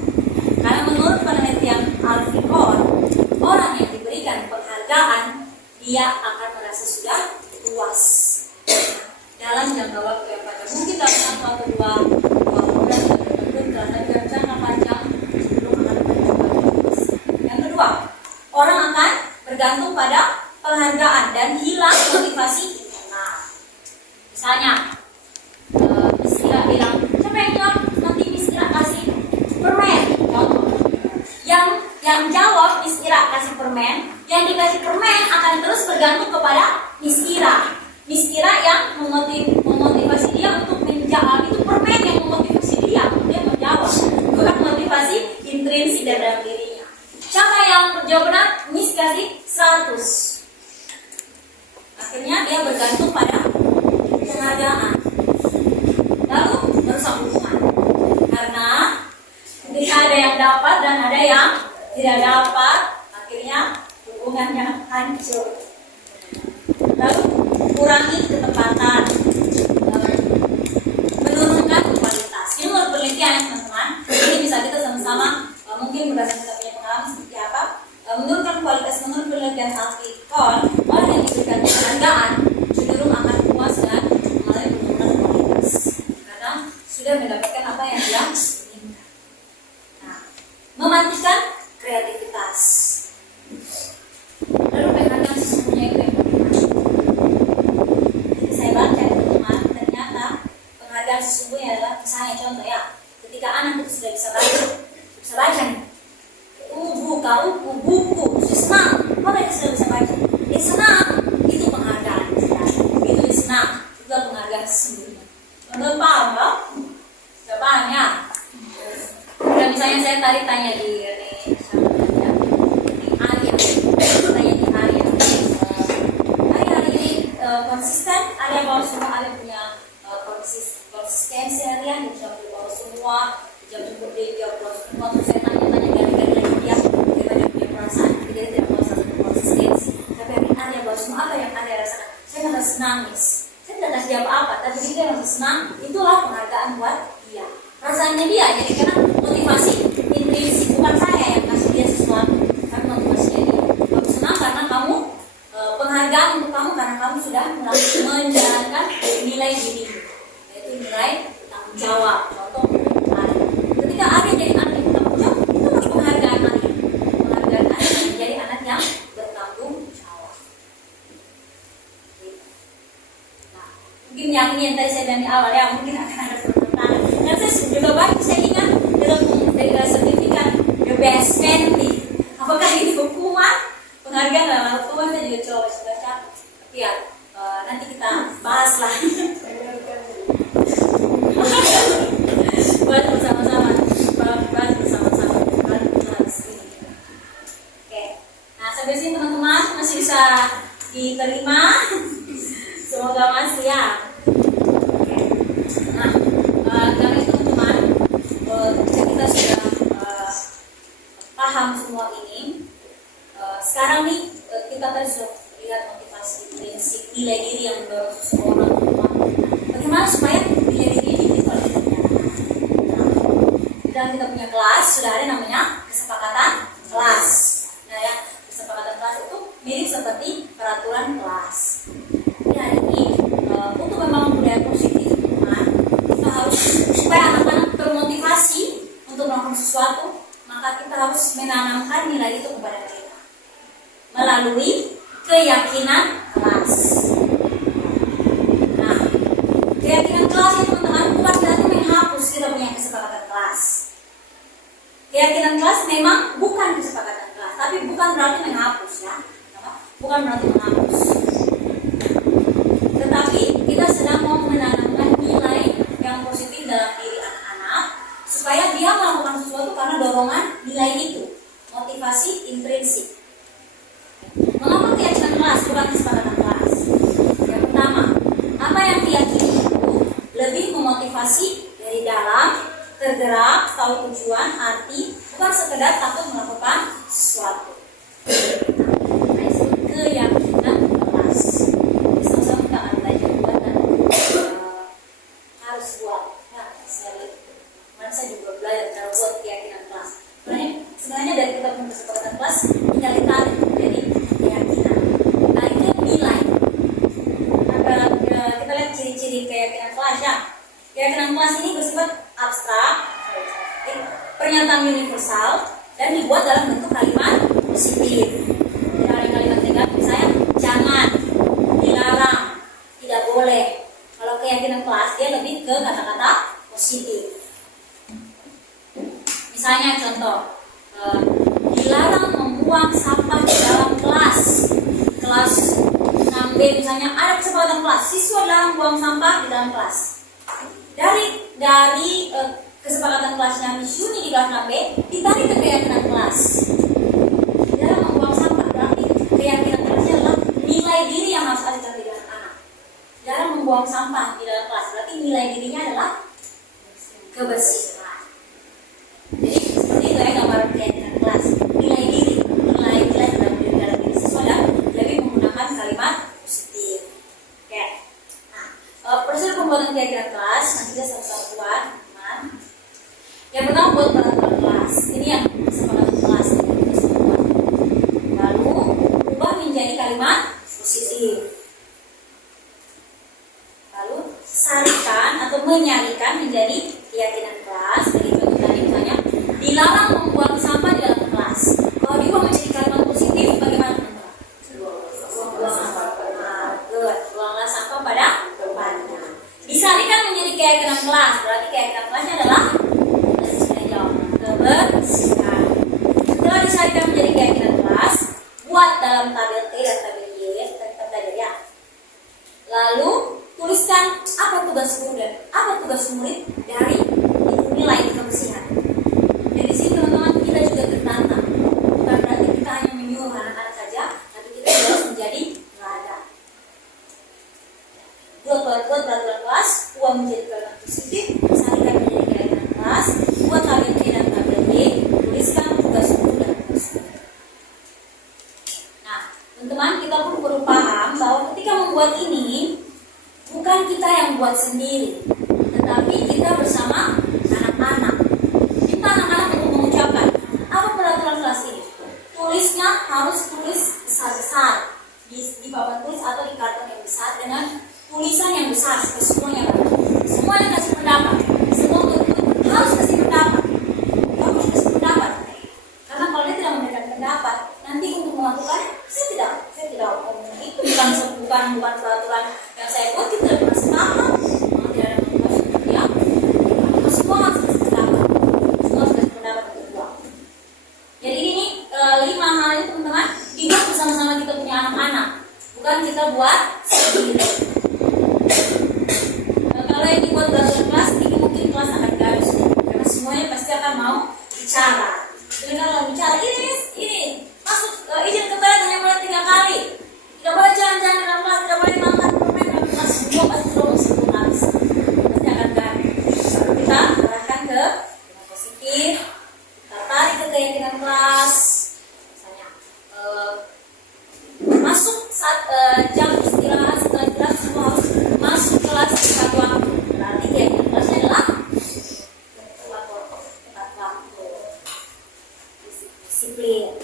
Karena menurut penelitian Alfikon, orang yang diberikan penghargaan dia akan merasa sudah puas dalam jangka waktu yang panjang. Mungkin dalam 1 atau 2 bulan tertentu, dalam jangka panjang belum akan puas. Yang kedua, orang akan bergantung pada penghargaan dan hilang motivasi internal. Misalnya, Miss Ira bilang, siapa yang jawab? Nanti Miss Ira kasih permen. Contoh. Yang jawab Miss Ira kasih permen, yang dikasih permen akan terus bergantung kepada Miss Ira. Miss Ira yang memotivasi dia untuk menjawab, itu permen yang memotivasi dia menjawab, bukan motivasi intrinsik dalam dirinya. Siapa yang menjawab benar? Miss kasih 100. Akhirnya dia bergantung pada penghargaan. Lalu merusak hubungan. Karena ketika ada yang dapat dan ada yang tidak dapat, akhirnya hubungannya hancur. Lalu kurangi ketepatan, menurunkan kualitas. Ini menurut penelitian teman-teman. Ini bisa kita sama-sama mungkin berdasarkan kita punya pengalaman seperti apa. Menurunkan kualitas menurut penelitian Altikon, orang yang diberikan penghargaan cenderung akan puas dan mengalami penurunan kualitas karena sudah mendapatkan apa yang dia inginkan. Nah, mematikan kreativitas. Lalu penghargaan sesungguhnya itu yang bagaimana? Jadi saya baca teman-teman, ternyata penghargaan sesungguhnya adalah misalnya contoh ya, ketika anak itu sudah bisa baca nih, buka buku, senang, apa yang sudah bisa baca? Dia senang, itu penghargaan. Itu dia senang, itu penghargaan sesungguhnya. Menurut paham loh? Sudah paham ya? Dan misalnya saya tadi tanya di Arya, Arya ini konsisten, Arya bawa semua, Arya punya konsistensi Arya, dia bisa bawa semua, dia cukup dia bawa semua. Terus saya tanya dari lagi dia punya perasaan, dia tidak bawa satu konsistensi. Tapi Arya bawa semua, apa yang Arya rasakan? Saya merasa nangis, saya tidak kasih apa-apa, tapi dia merasa senang, itulah penghargaan buat dia. Rasanya dia, jadi karena motivasi intrinsik bukan saya yang kasih dia sesuatu, tapi motivasinya dia. Kamu senang karena kamu penghargaan untuk kamu karena kamu sudah menjalankan nilai dirimu, yaitu nilai tanggung jawab. Contoh Arya. Ketika Arya jadi anak yang bertanggung jawab, itu adalah penghargaan Arya. Penghargaan Arya menjadi anak yang bertanggung jawab. Nah, mungkin yang ini yang tadi saya bilang di awal ya, mungkin akan ada pertentangan. Dan saya juga baca, saya ingat dalam sertifikat the best mentee. Apakah ini hukuman? Penghargaan dalam hukuman saya juga coba baca. Tapi ya, nanti kita bahas lah. Buat bersama-sama. Oke. Nah, sampai sini teman-teman masih bisa diterima. Semoga masih ya. Oke. Nah, dari teman-teman, kita sudah paham semua ini. Sekarang nih kita tadi sudah lihat motivasi prinsip nilai diri yang mendorong seseorang. Bagaimana supaya nilai diri ini dipelajari? Di dalam kita punya kelas sudah ada namanya kesepakatan kelas. Nah ya, kesepakatan kelas itu mirip seperti peraturan kelas. Jadi hari ini untuk membangun budaya positif, teman, kita harus supaya anak-anak termotivasi untuk melakukan sesuatu, maka kita harus menanamkan nilai itu kepada mereka melalui keyakinan kelas. Nah, keyakinan kelas itu teman-teman bukan berarti menghapus kita punya kesepakatan kelas. Keyakinan kelas memang bukan kesepakatan kelas, tapi bukan berarti menghapus ya, bukan berarti menghapus. Tetapi kita sedang mau menanamkan nilai yang positif dalam diri anak-anak supaya dia melakukan sesuatu karena dorongan nilai itu, motivasi intrinsik. Mengapa keyakinan kelas bukan kesepakatan kelas? Yang pertama, apa yang diyakini itu lebih memotivasi dari dalam, tergerak, tahu tujuan, arti, bukan sekedar takut melakukan sesuatu. Nah, itu keyakinan kelas. Sama-sama kita akan belajar buat dan harus buat. Nah, saya juga belajar cara buat keyakinan kelas. Sebenarnya dari kita punya kesepakatan kelas, tinggal kita jadi keyakinan. Nah, itu nilai. Kita lihat ciri-ciri keyakinan kelas ya. Keyakinan kelas ini bersifat abstrak, pernyataan universal, dan dibuat dalam bentuk kalimat positif. Tidak ada kalimat negatif, misalnya jangan, dilarang, tidak boleh. Kalau keyakinan kelas dia lebih ke kata-kata positif. Misalnya contoh, dilarang membuang sampah di dalam kelas. Kelas 6B misalnya ada kesepakatan kelas, siswa dilarang buang sampah di dalam kelas. Dari kesepakatan kelasnya Miss Yuni di kelas 6B ditarik ke keyakinan kelas. Dilarang membuang sampah berarti keyakinan kelasnya adalah nilai diri yang harus ada dalam diri anak. membuang sampah di dalam kelas. Berarti nilai dirinya adalah kebersihan. Jadi seperti itu ya gambaran keyakinan kelas. Nilai diri, nilai dalam diri siswa dan lebih menggunakan kalimat positif. Oke. Nah, prosedur pembuatan keyakinan kelas nanti kita sama-sama buat, teman. Yang pertama buat peraturan kelas. Ini yang peraturan kelas kita semua buat. Lalu ubah menjadi kalimat positif. Lalu sarikan atau menyarikan menjadi keyakinan kelas. Jadi contoh tadi misalnya dilarang membuang sampah di dalam kelas. Kalau diubah menjadi kalimat positif bagaimana? Buanglah sampah pada tempatnya. Disarikan menjadi keyakinan kelas. Berarti keyakinan kelasnya adalah kebersihan. Setelah disarikan menjadi keyakinan kelas, buat dalam tabel T dan tabel Y, kita belajar ya. Lalu tuliskan apa tugas guru dan apa tugas murid dari nilai kebersihan. Dan di sini teman-teman kita juga tertantang. Bukan berarti kita hanya menyuruh anak-anak saja, tapi kita harus menjadi teladan. Buat peraturan kelas, uang menjadi kalimat positif, sarikan menjadi keyakinan kelas, buat tabel T dan tabel Y, tuliskan tugas guru dan tugas murid. Nah, teman-teman kita pun perlu paham bahwa ketika membuat ini bukan kita yang buat sendiri, tetapi kita bersama anak-anak. Kita anak-anak untuk mengucapkan apa peraturan kelas ini. Tulisnya harus tulis besar-besar di papan tulis atau di karton yang besar dengan tulisan yang besar. Semuanya kasih pendapat. Semua murid harus kasih pendapat. Harus kasih pendapat. Karena kalau dia tidak memberikan pendapat, nanti untuk melakukannya saya tidak ngomong itu bukan peraturan yang saya buat, kita tidak pernah sepakat. Tidak ada motivasi untuk dia. Semua harus kasih pendapat. Semua harus kasih pendapat untuk buang. Jadi ini 5 hal itu teman-teman dibuat bersama-sama kita punya anak-anak, bukan kita buat sendiri. Kalau yang dibuat peraturan kelas ini mungkin kelas akan garis karena semuanya pasti akan mau bicara. Jadi kalau bicara ini masuk izin ke toilet hanya boleh 3 kali. Tidak boleh jalan-jalan dalam kelas, tidak boleh makan permen dalam kelas. Semua pasti terus sebelum habis. Pasti akan garis. Kita arahkan ke yang positif. Kita tarik ke keyakinan kelas. Misalnya masuk saat jam istirahat, setelah istirahat semua harus masuk kelas tepat waktu. Berarti keyakinan kelasnya adalah tepat waktu. Disiplin.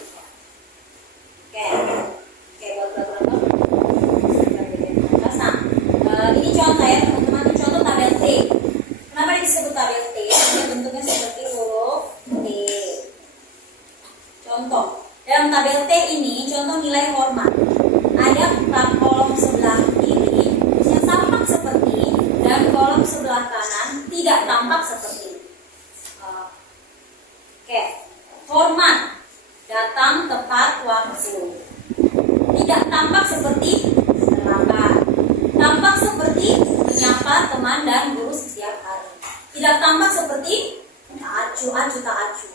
Oke, buat berapa? Nah, ini contoh ya teman-teman. Ini contoh tabel T. Kenapa disebut tabel T? Karena bentuknya seperti huruf T. Contoh dalam tabel T ini contoh nilai hormat. Ada kolom sebelah kiri yang tampak seperti dan kolom sebelah kanan tidak tampak seperti. Oke, hormat. Datang tepat waktu. Tidak tampak seperti terlambat. Tampak seperti menyapa teman dan guru setiap hari. Tidak tampak seperti tak acuh.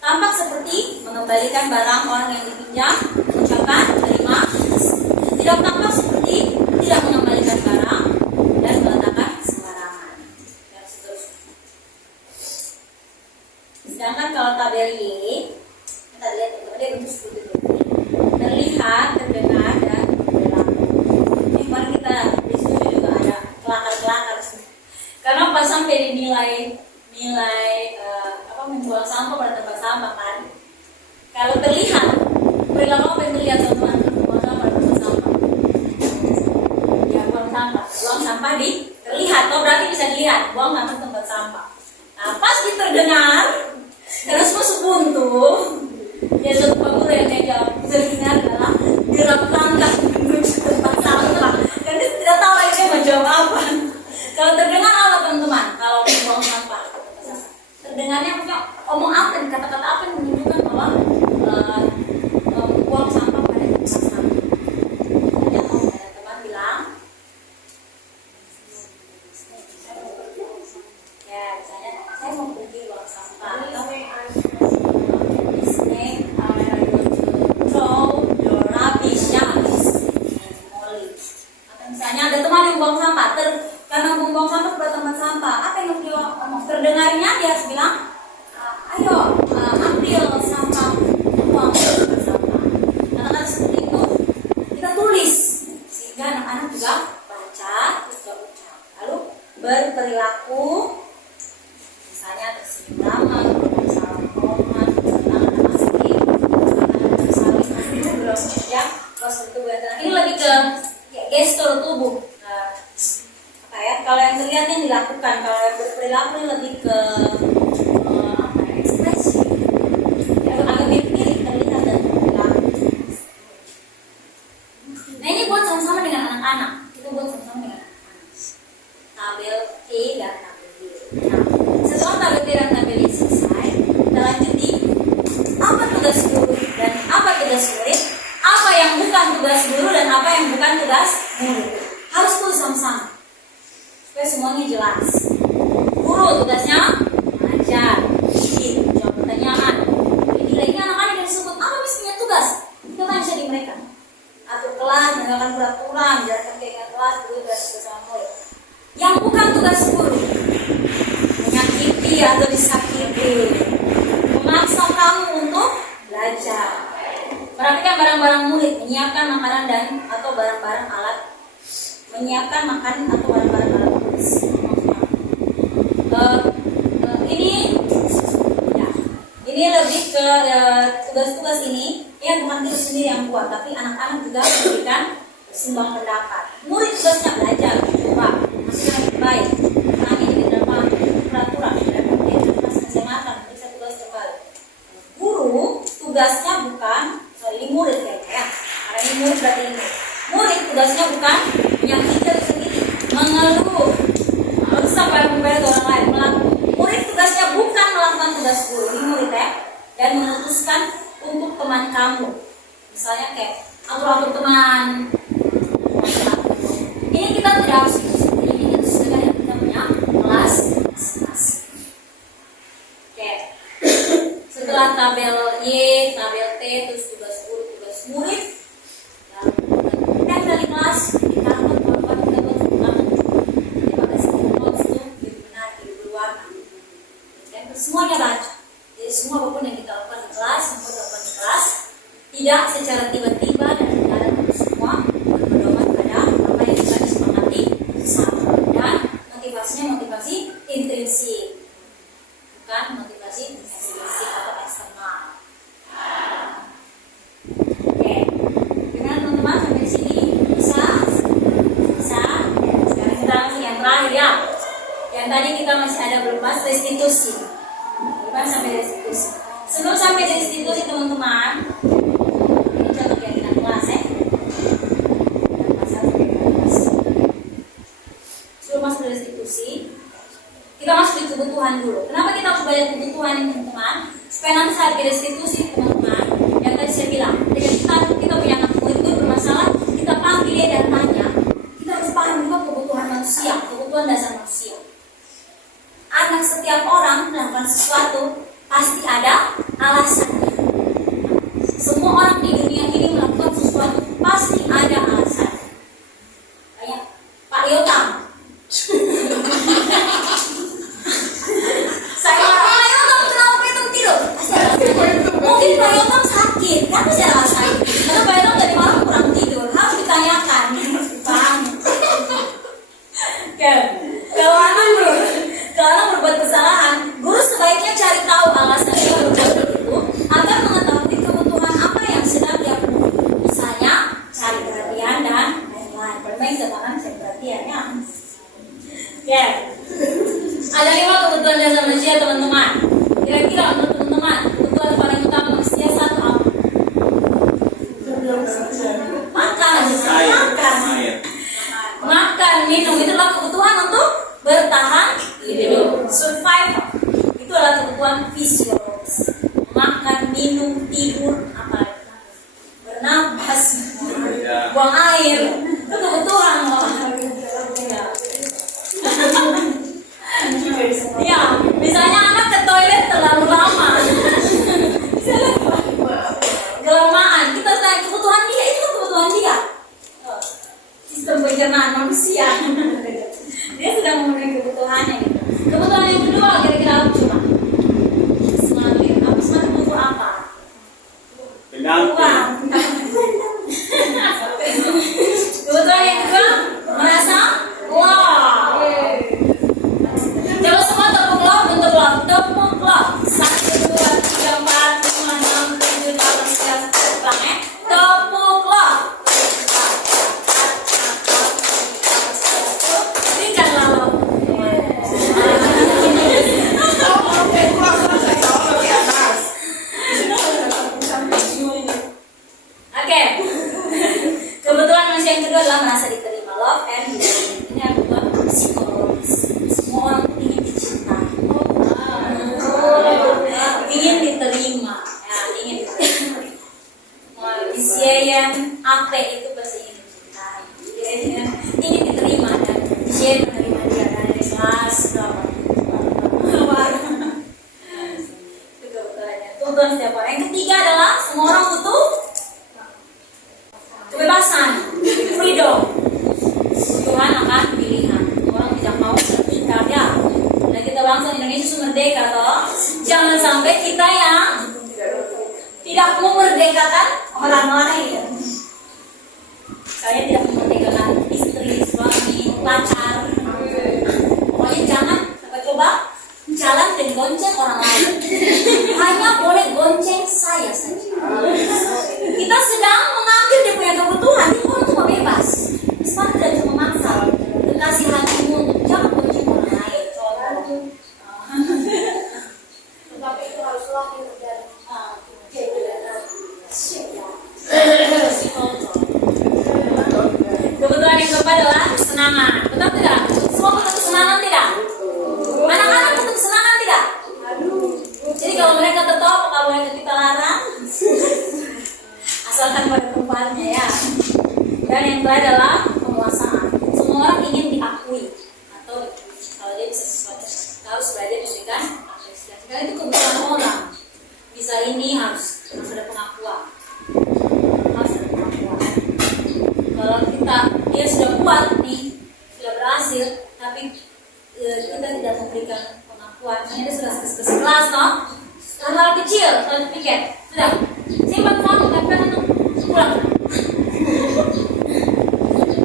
Tampak seperti mengembalikan barang orang yang dipinjam, mengucapkan terima kasih. Tidak tampak seperti tidak mengembalikan barang dan meletakkan sembarangan. Dan seterusnya. Sedangkan kalau tabel Y, kita lihat dia bentuk seperti ini. Terlihat, terdengar, dan berlaku. Ini kemarin kita diskusi juga ada kelakar-kelakar. Karena pas sampai di nilai membuang sampah pada tempat sampah kan. Kalau terlihat, perilaku apa yang terlihat teman-teman? Membuang sampah pada tempat sampah. Ya, buang sampah terlihat. Oh berarti bisa dilihat, buang sampah tempat sampah. Nah pas terdengar, terus masuk buntu. Ya satu guru yang saya jawab terdengar adalah gerak langkah menuju tempat sampah. Dan dia tidak tahu lagi dia mau jawab apa. Kalau terdengar apa teman-teman? Kalau membuang sampah terdengarnya punya omong apa nih, kata-kata apa yang menunjukkan bahwa membuang sampah pada tempat sampah. Misalnya ada teman bilang ya misalnya saya mau pergi buang sampah atau throw your rubbish out. Atau misalnya Misalnya ada teman yang buang sampah, karena buang sampah ke tempat sampah, apa yang dia ngomong? Terdengarnya dia harus bilang, ayo ambil sampah, buang ke tempat sampah. Kata-kata seperti itu kita tulis sehingga anak-anak juga baca terus juga ucap. Lalu berperilaku, misalnya tersenyum ramah, salam hormat, tangan masih, saling masih ya, pas itu ini lebih ke gestur tubuh. Apa ya? Kalau yang terlihat yang dilakukan, kalau yang berperilaku ini lebih ke apa ya, ekspresi. Ya, agak mirip terlihat dan berperilaku. Nah ini buat sama-sama dengan anak-anak. Itu buat sama-sama dengan anak-anak. Tabel T dan tabel D. Nah, setelah tabel T dan tabel D selesai, kita lanjuti apa tugas guru dan apa tugas murid, apa yang bukan tugas guru dan apa yang bukan tugas murid. Harus tulis sama-sama supaya semuanya jelas. Guru tugasnya mengajar, didik, jawab pertanyaan. Nilai ini anak-anak yang disebut apa mestinya tugas? Kita tanya saja di mereka. Atur kelas, menegakkan peraturan, menjalankan keinginan kelas, guru dan bersama murid. Yang bukan tugas guru, menyakiti atau disakiti, memaksa kamu untuk belajar, merapikan barang-barang murid, menyiapkan makanan dan atau barang-barang alat, menyiapkan makanan atau barang-barang alat tulis. Ini lebih ke tugas-tugas ini ya, bukan diri sendiri yang buat, tapi anak-anak juga memberikan sumbang pendapat. Murid tugasnya belajar, coba masih lebih baik. Tanya jadi berapa peraturan, berapa kesehatan, bisa tugas kembali. Guru tugasnya bukan, ini murid kayaknya ya, karena ini murid berarti ini. Murid tugasnya bukan menyakiti diri sendiri, mengeluh, merusak barang-barang orang lain, melakukan. Murid tugasnya bukan melakukan tugas guru, ini murid ya, dan memutuskan untuk teman kamu. Misalnya kayak atur-atur teman. Ini kita tidak harus itu seperti ini, kita sesuaikan yang kita punya kelas masing-masing. Oke. Setelah tabel Y, tabel T, terus tugas guru, tugas murid, dan dari kelas kita akan melakukan kita buat rekaman. Kita pakai stiker notes tuh, gitu benar, gitu berwarna. Dan semuanya baca. Jadi semua apapun yang kita lakukan di kelas, semua dilakukan di kelas, tidak secara tiba-tiba dan tidak semua berpedoman pada apa yang kita disepakati bersama. Dan motivasinya motivasi intrinsik, bukan motivasi ekstrinsik atau eksternal. Oke, dengan teman-teman sampai di sini bisa. Sekarang kita langsung yang terakhir ya. Yang tadi kita masih ada belum bahas restitusi. Belum sampai restitusi. Sebelum sampai restitusi teman-teman, ini contoh kegiatan kelas ya. Sebelum masuk restitusi, kita masuk di kebutuhan dulu. Kenapa kita harus bayar kebutuhan ini teman-teman? Supaya nanti saat restitusi teman-teman, yang tadi saya bilang, ketika kita punya anak murid itu bermasalah, kita panggil dia dan tanya. Kita harus paham juga kebutuhan manusia, kebutuhan dasar manusia. Anak setiap orang melakukan sesuatu pasti ada alasannya. Semua orang di dunia ini melakukan sesuatu pasti ada alasan. Kayak Pak Yotang. Saya marah, Pak Yotang kenapa Pak Yotang tidur? Mungkin Pak Yotang sakit, kan bisa alasan. Karena Pak Yotang dari malam kurang tidur, harus ditanyakan. Paham? Kalau anak berbuat kesalahan, guru sebaiknya cari tahu alasan dia berbuat begitu agar mengetahui kebutuhan apa yang sedang dia penuhi. Misalnya cari perhatian dan lain-lain. Bermain sekarang cari perhatiannya. Ya. Ada 5 kebutuhan dasar manusia teman-teman. Kira-kira untuk teman-teman kebutuhan paling utama manusia satu apa? Makan, minum itu adalah kebutuhan untuk bertahan hidup, survival. Itu adalah kebutuhan fisiologis. Makan, minum, tidur, apa? Bernapas, buang air, itu kebutuhan loh. Ya, misalnya anak ke toilet terlalu lama, kelamaan. Kita tanya kebutuhan dia, itu kebutuhan dia. sistem pencernaan manusia. Dia sudah memenuhi kebutuhannya gitu. Kebutuhan yang kedua kira-kira apa coba? Semakin apa? Semakin butuh apa? Uang. Kebutuhan yang kedua merasa wow. Coba semua tepuk love, bentuk love, tepuk love. 1, 2, 3, 4, 5, 6, 7, 8, 9, 10, tepuk love. Berikanlah love. Oke. Kebutuhan manusia yang kedua adalah merasa diterima, love and belonging. Ini kebutuhan psikologis. Semua orang ingin dicintai, ingin diterima, ya, ingin diterima. Disieyan apa itu bahasa ingin dicintai, ingin diterima dan disieyan menerima dia dari kelas berapa? Itu kebutuhannya. Kebutuhan setiap orang. Yang ketiga adalah semua orang butuh kebebasan, freedom. Kebutuhan akan pilihan. Orang tidak mau tertinggal ya. Dan kita bangsa Indonesia merdeka toh. Jangan sampai kita yang tidak memerdekakan orang lain. Saya tidak memerdekakan istri, suami, pacar. Pokoknya jangan coba jalan dan gonceng orang lain. Hanya boleh gonceng saya saja. Kita sedang mengambil dia punya kebutuhan. Itu orang cuma bebas. Islam tidak cuma memaksa. Kasih hatimu untuk jangan gonceng orang lain. Tetapi itu harus lahir dari kebutuhan yang keempat adalah kesenangan. Betul tidak? Semua butuh kesenangan tidak? Anak-anak butuh kesenangan tidak? Jadi kalau mereka tertawa, kalau mereka kita larang, asalkan pada tempatnya ya. Dan yang kedua adalah penguasaan. Semua orang ingin diakui atau kalau dia bisa sesuatu harus belajar memberikan apresiasi. Karena itu kebutuhan orang. Bisa ini harus ada pengakuan. Harus ada pengakuan. Kalau dia sudah kuat nih, sudah berhasil, tapi kita tidak memberikan pengakuan. Dia sudah sekelas, no? Hal kecil, kalau pikir sudah simpan kamu kan itu pulang.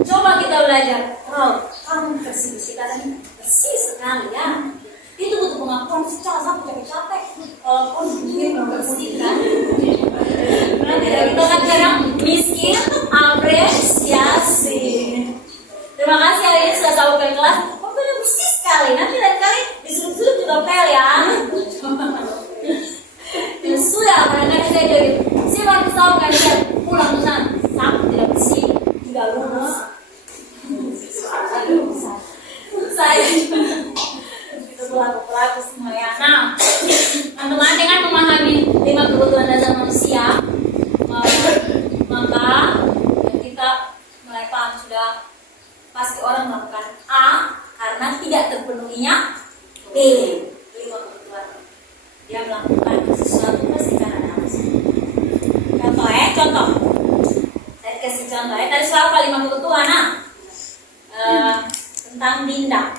Coba kita belajar. Oh, kamu bersih kadang bersih sekali ya. Itu butuh pengakuan secara sampai capek-capek. Walaupun mungkin membersihkan. Kita kadang miskin apresiasi. Terima kasih hari ini sudah tahu ke kelas. Kok benar bersih sekali. Nanti lain kali disuruh-suruh juga pel ya. Dan sudah kadang-kadang saya jadi simpan tahu kan dia pulang ke sana sampai tidak bersih, tidak lurus. Saya itu pelaku semua ya. Nah, teman-teman dengan memahami 5 kebutuhan dasar manusia, maka kita mulai paham sudah pasti orang melakukan A karena tidak terpenuhinya B. 5 kebutuhan. Dia melakukan sesuatu pasti karena ada alasan. Contoh. Saya kasih contoh ya. Tadi soal 5 kebutuhan. Tentang Dinda.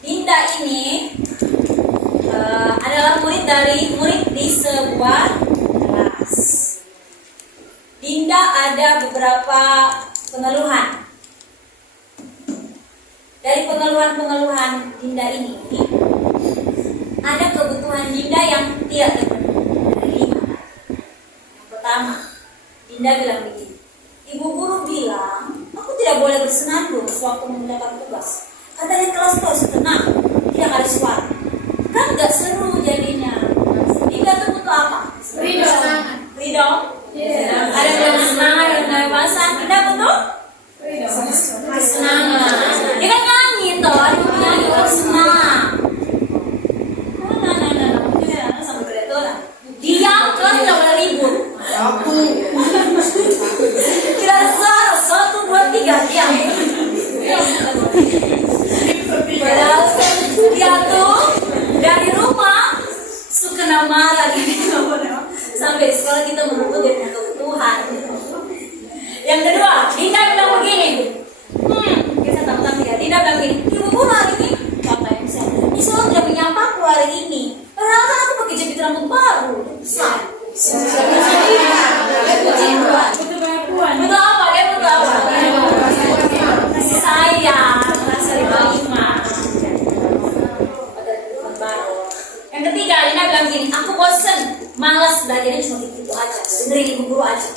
Dinda ini adalah murid di sebuah kelas. Dinda ada beberapa pengeluhan. Dari pengeluhan Dinda ini, ada kebutuhan Dinda yang tidak terpenuhi. Yang pertama, Dinda bilang begini, ibu guru bilang, aku tidak boleh bersenandung sewaktu mengerjakan tugas. Katanya kelas terus tenang, tidak ada suara. Kan gak seru jadinya. Dinda tuh butuh apa? Freedom. Ada yang semangat, ada yang kebebasan. Dinda butuh kesenangan. Dia kan nyanyi toh, ada yang nyanyi orang senang. Nah, sampai beraturan. Diam, kelas tidak boleh ribut. Tidak ada suara, 1, 2, 3, diam. Dia tuh dari rumah suka marah gitu. Sampai sekolah kita merebut dia punya kebutuhan. Yang Yang kedua, Dinda bilang begini. Kita tahu ya. Dinda bilang begini. Ibu guru hari ini, kata yang saya. Ini selalu tidak menyapa aku hari ini. Padahal kan aku pakai jepit rambut baru. Betul apa? Dia betul apa? Saya merasa diterima. Yang ketiga, Lina bilang gini, aku bosen, malas belajarnya cuma gitu aja, dengerin ibu guru aja.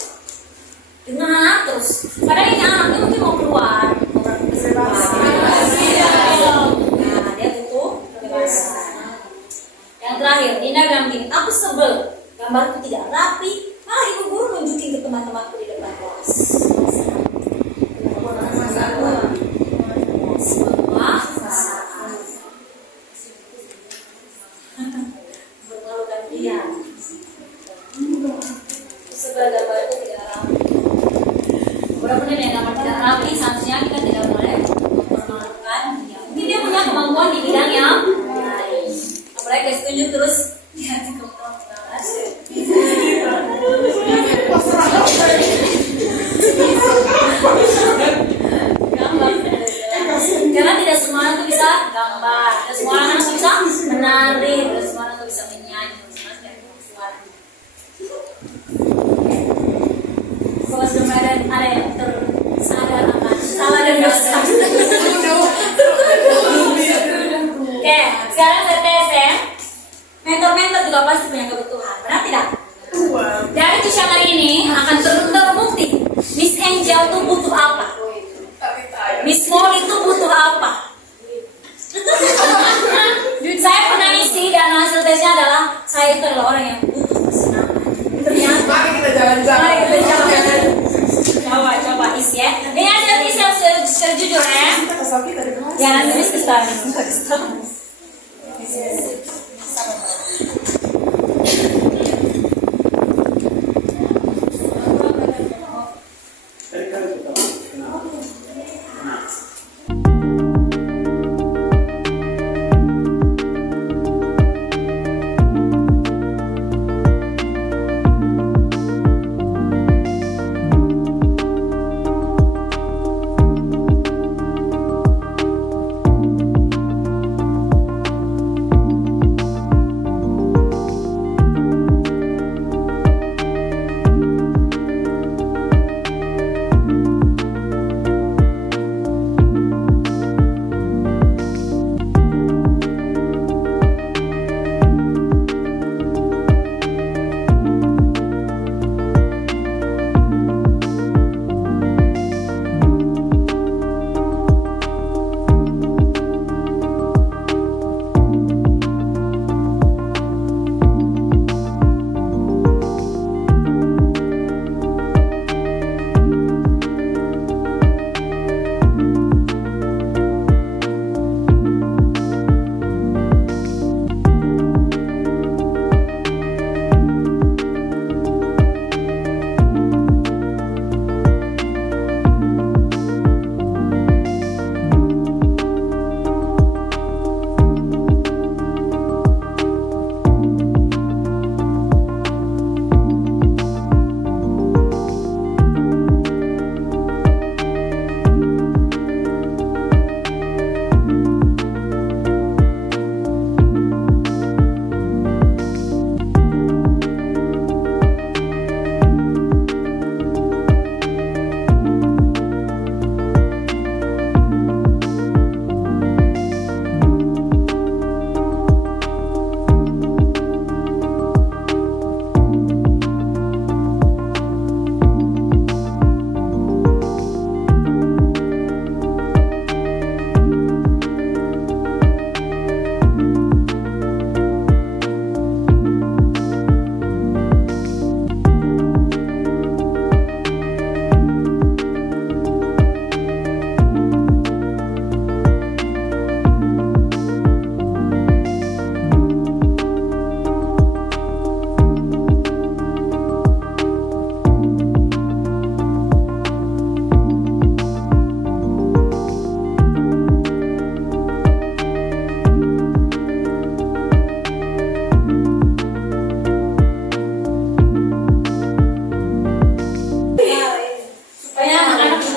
Dengar terus. Padahal ini anaknya mungkin mau keluar, mau nah, dia butuh kebebasan. Yang terakhir, Lina bilang gini, aku sebel, gambarku tidak rapi, malah ibu guru nunjukin ke teman-temanku di depan kelas. Bermalukan dia. Sebelah gambar itu tidak rapi. Walaupun dia gambar tidak rapi, seharusnya kita tidak boleh mempermalukan dia. Mungkin dia punya kemampuan di bidang yang lain. Apalagi guys tunjuk terus di hati teman-teman. Karena tidak semua orang tuh bisa gambar, tidak semua orang tuh bisa menari, tidak semua orang tuh bisa menyanyi, semua tidak bisa suara. Kalau sudah ada yang tersadar akan salah dan dosa. Oke, sekarang saya TSM. Mentor-mentor juga pasti punya kebutuhan, benar tidak? Dari kisah hari ini akan terbukti Miss Angel tuh butuh apa? Miss Molly itu butuh apa? Saya pernah isi dan hasil tesnya adalah saya itu adalah orang yang butuh kesenangan. Ternyata. Mari kita jalan-jalan. Coba isi ya. Ini hasil isi yang sejujur ya. Jangan tulis ke sana.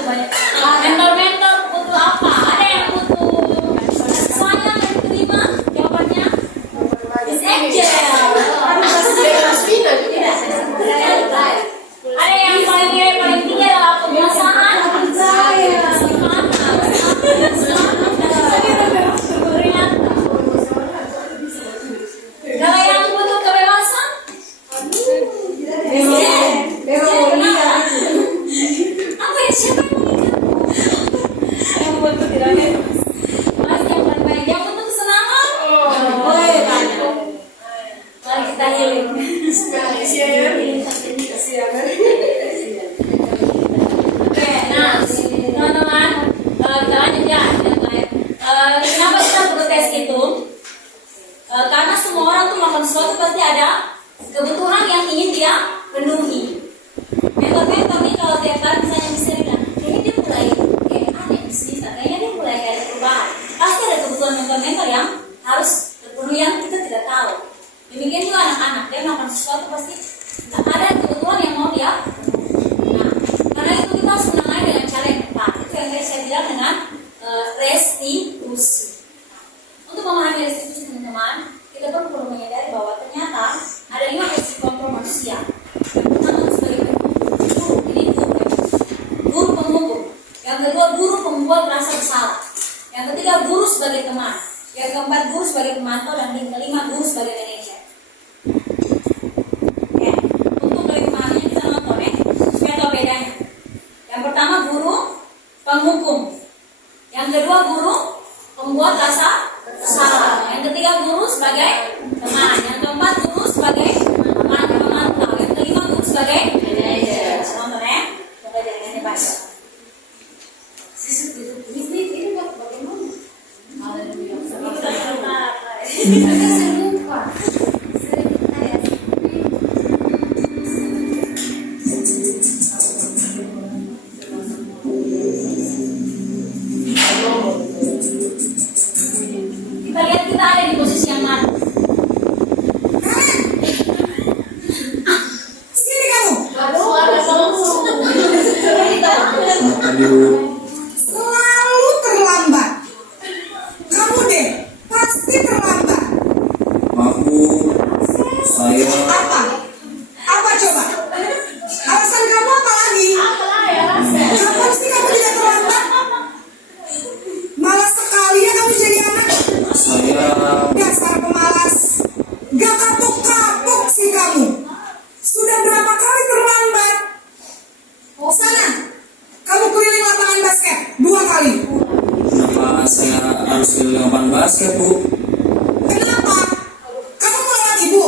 banyak. Mentor-mentor butuh apa? Ada yang butuh sayang yang terima jawabannya Miss Angel. Ada yang paling nilai paling tinggi adalah penguasaan. Kalau yang butuh kebebasan, apa ya, siapa yang mau nikah? Yang butuh tidak bebas. Mas yang paling baik, yang butuh kesenangan. Banyak. Mari kita healing. Oke, nah, teman-teman, kita lanjut ya. Kenapa kita protes itu? Karena semua orang tuh melakukan sesuatu pasti ada kebutuhan yang ingin dia penuhi. Mentor-mentor nih kalau tiap kali misalnya bisa bilang, kayaknya dia mulai kayak aneh bisnis, kayaknya dia mulai kayak perubahan. Pasti ada kebutuhan mentor-mentor yang harus terpenuhi yang kita tidak tahu. Demikian juga anak-anak, dia melakukan sesuatu pasti ada kebutuhan yang mau dia. Nah, karena itu kita harus menangani dengan cara yang tepat. Itu yang tadi saya bilang dengan restitusi. Untuk memahami restitusi teman-teman, kita perlu menyadari bahwa ternyata ada 5 posisi kontrol manusia. Yang pertama sebagai guru, ini guru penghukum. Yang kedua guru pembuat rasa bersalah. Yang ketiga guru sebagai teman. Yang keempat guru sebagai pemantau dan yang kelima guru sebagai manajer. Oke, untuk lebih memahaminya kita nonton ya, supaya tahu bedanya. Yang pertama guru penghukum. Yang kedua guru pembuat rasa bersalah. Yang ketiga guru sebagai teman. Yang keempat guru sebagai pemantau. Yang kelima guru sebagai manajer. Nonton ya, coba jaringannya baca. Ini bagaimana? Saya lupa. Kita lihat kita ada di posisi yang mana. Sini kamu. Aduh. Selalu terlambat. Kamu deh pasti terlambat. Aku, saya, Apa? Apa coba? Alasan kamu apa lagi? Kapan sih kamu tidak terlambat? Malas sekali ya kamu jadi anak. saya, Dasar pemalas. Gak kapok-kapok sih kamu. Sudah berapa kali terlambat? Sana, kamu keliling lapangan basket 2 kali. kenapa saya harus keliling lapangan basket, Bu? Kenapa? Kamu melawan ibu?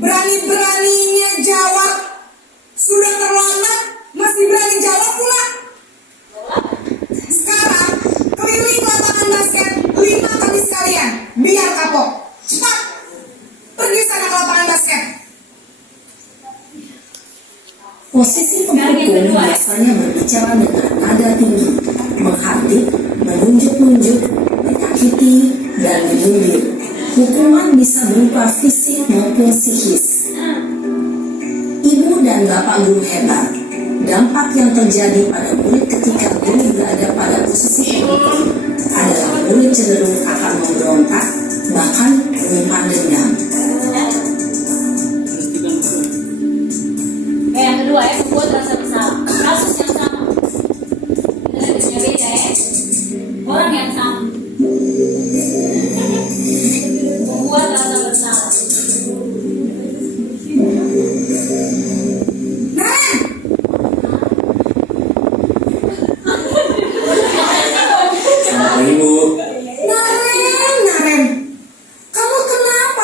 Berani-beraninya jawab. Sudah terlambat, masih berani jawab pula. Sekarang, keliling lapangan basket 5 kali sekalian. Biar kapok. Cepat. Pergi sana ke lapangan basket. Posisi penghukum biasanya berbicara dengan nada tinggi, menghardik, menunjuk-nunjuk, menyakiti, dan menyindir. Hukuman bisa berupa fisik maupun psikis. Ibu dan bapak guru hebat. Dampak yang terjadi pada murid ketika guru berada pada posisi penghukum adalah murid cenderung akan memberontak, bahkan menyimpan dendam. Yang kedua ya, membuat rasa bersalah. Kasus yang sama. Kita lihatnya beda ya. Orang yang sama. Membuat rasa bersalah. Naren! Kenapa, Ibu? Naren! Kamu kenapa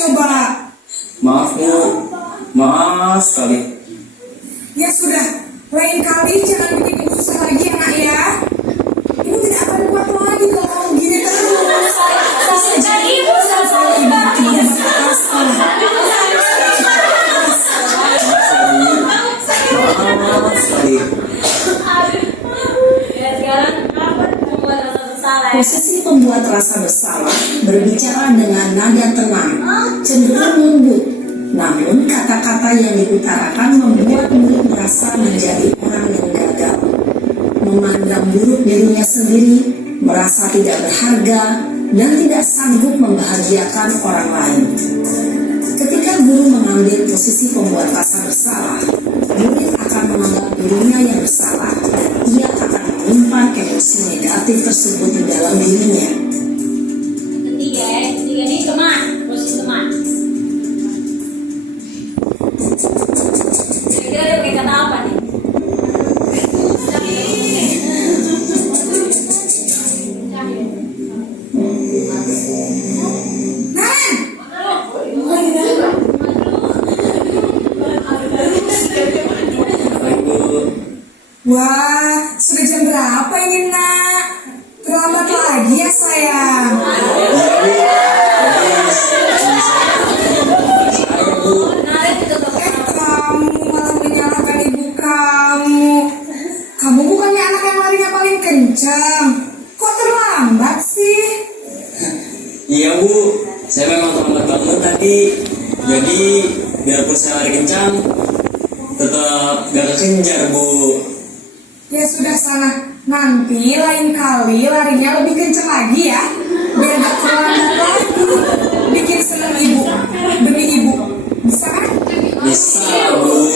coba? Maaf Bu, maaf sekali. Ya sudah, lain kali jangan bikin ibu susah lagi ya nak ya. Ibu tidak akan kuat lagi kalau kamu gini terus. Saya jadi ibu sama ibu cuma berbatas. Maaf sekali. Ya sekarang apa membuat rasa bersalah? Posisi pembuat rasa bersalah berbicara dengan nada tenang, cenderung lembut. Namun kata-kata yang diutarakan membuat murid merasa menjadi orang yang gagal, memandang buruk dirinya sendiri, merasa tidak berharga, dan tidak sanggup membahagiakan orang lain. Ketika guru mengambil posisi pembuat rasa bersalah, murid akan menganggap dirinya yang bersalah dan ia akan menyimpan emosi negatif tersebut di dalam dirinya. Ketiga ini teman, posisi teman. Kira-kira dia pakai kata apa nih? Wah, sudah jam berapa ini nak? Terlambat lagi ya sayang. Kamu malah menyalahkan ibu kamu. Kamu bukannya anak yang larinya paling kencang. Kok terlambat sih? Iya Bu, saya memang terlambat banget tadi. Jadi biarpun saya lari kencang, tetap gak kekejar Bu. Ya sudah sana. Nanti lain kali larinya lebih kencang lagi ya. Biar gak terlambat lagi. Bikin seneng ibu. Demi ibu. Bisa kan? Bisa Bu.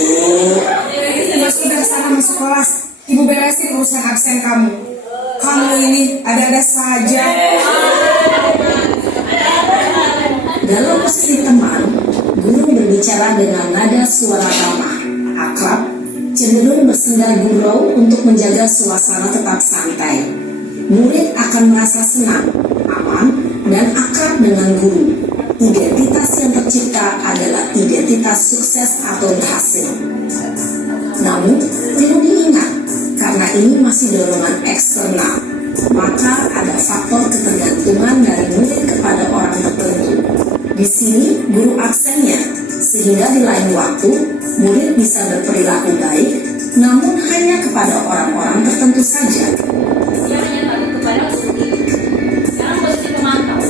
Ya sudah sana masuk kelas. Ibu beresin urusan absen kamu. Kamu ini ada-ada saja. Dalam posisi teman, guru berbicara dengan nada suara ramah, akrab, cenderung bersenda gurau untuk menjaga suasana tetap santai. Murid akan merasa senang, aman, dan akrab dengan guru. Identitas yang tercipta adalah identitas sukses atau berhasil. Namun, perlu diingat, karena ini masih dorongan eksternal, maka ada faktor ketergantungan dari murid kepada orang tertentu. Di sini guru aksennya, sehingga di lain waktu murid bisa berperilaku baik, namun hanya kepada orang-orang tertentu saja. Dia menyatakan kepada guru. Sekarang posisi pemantau.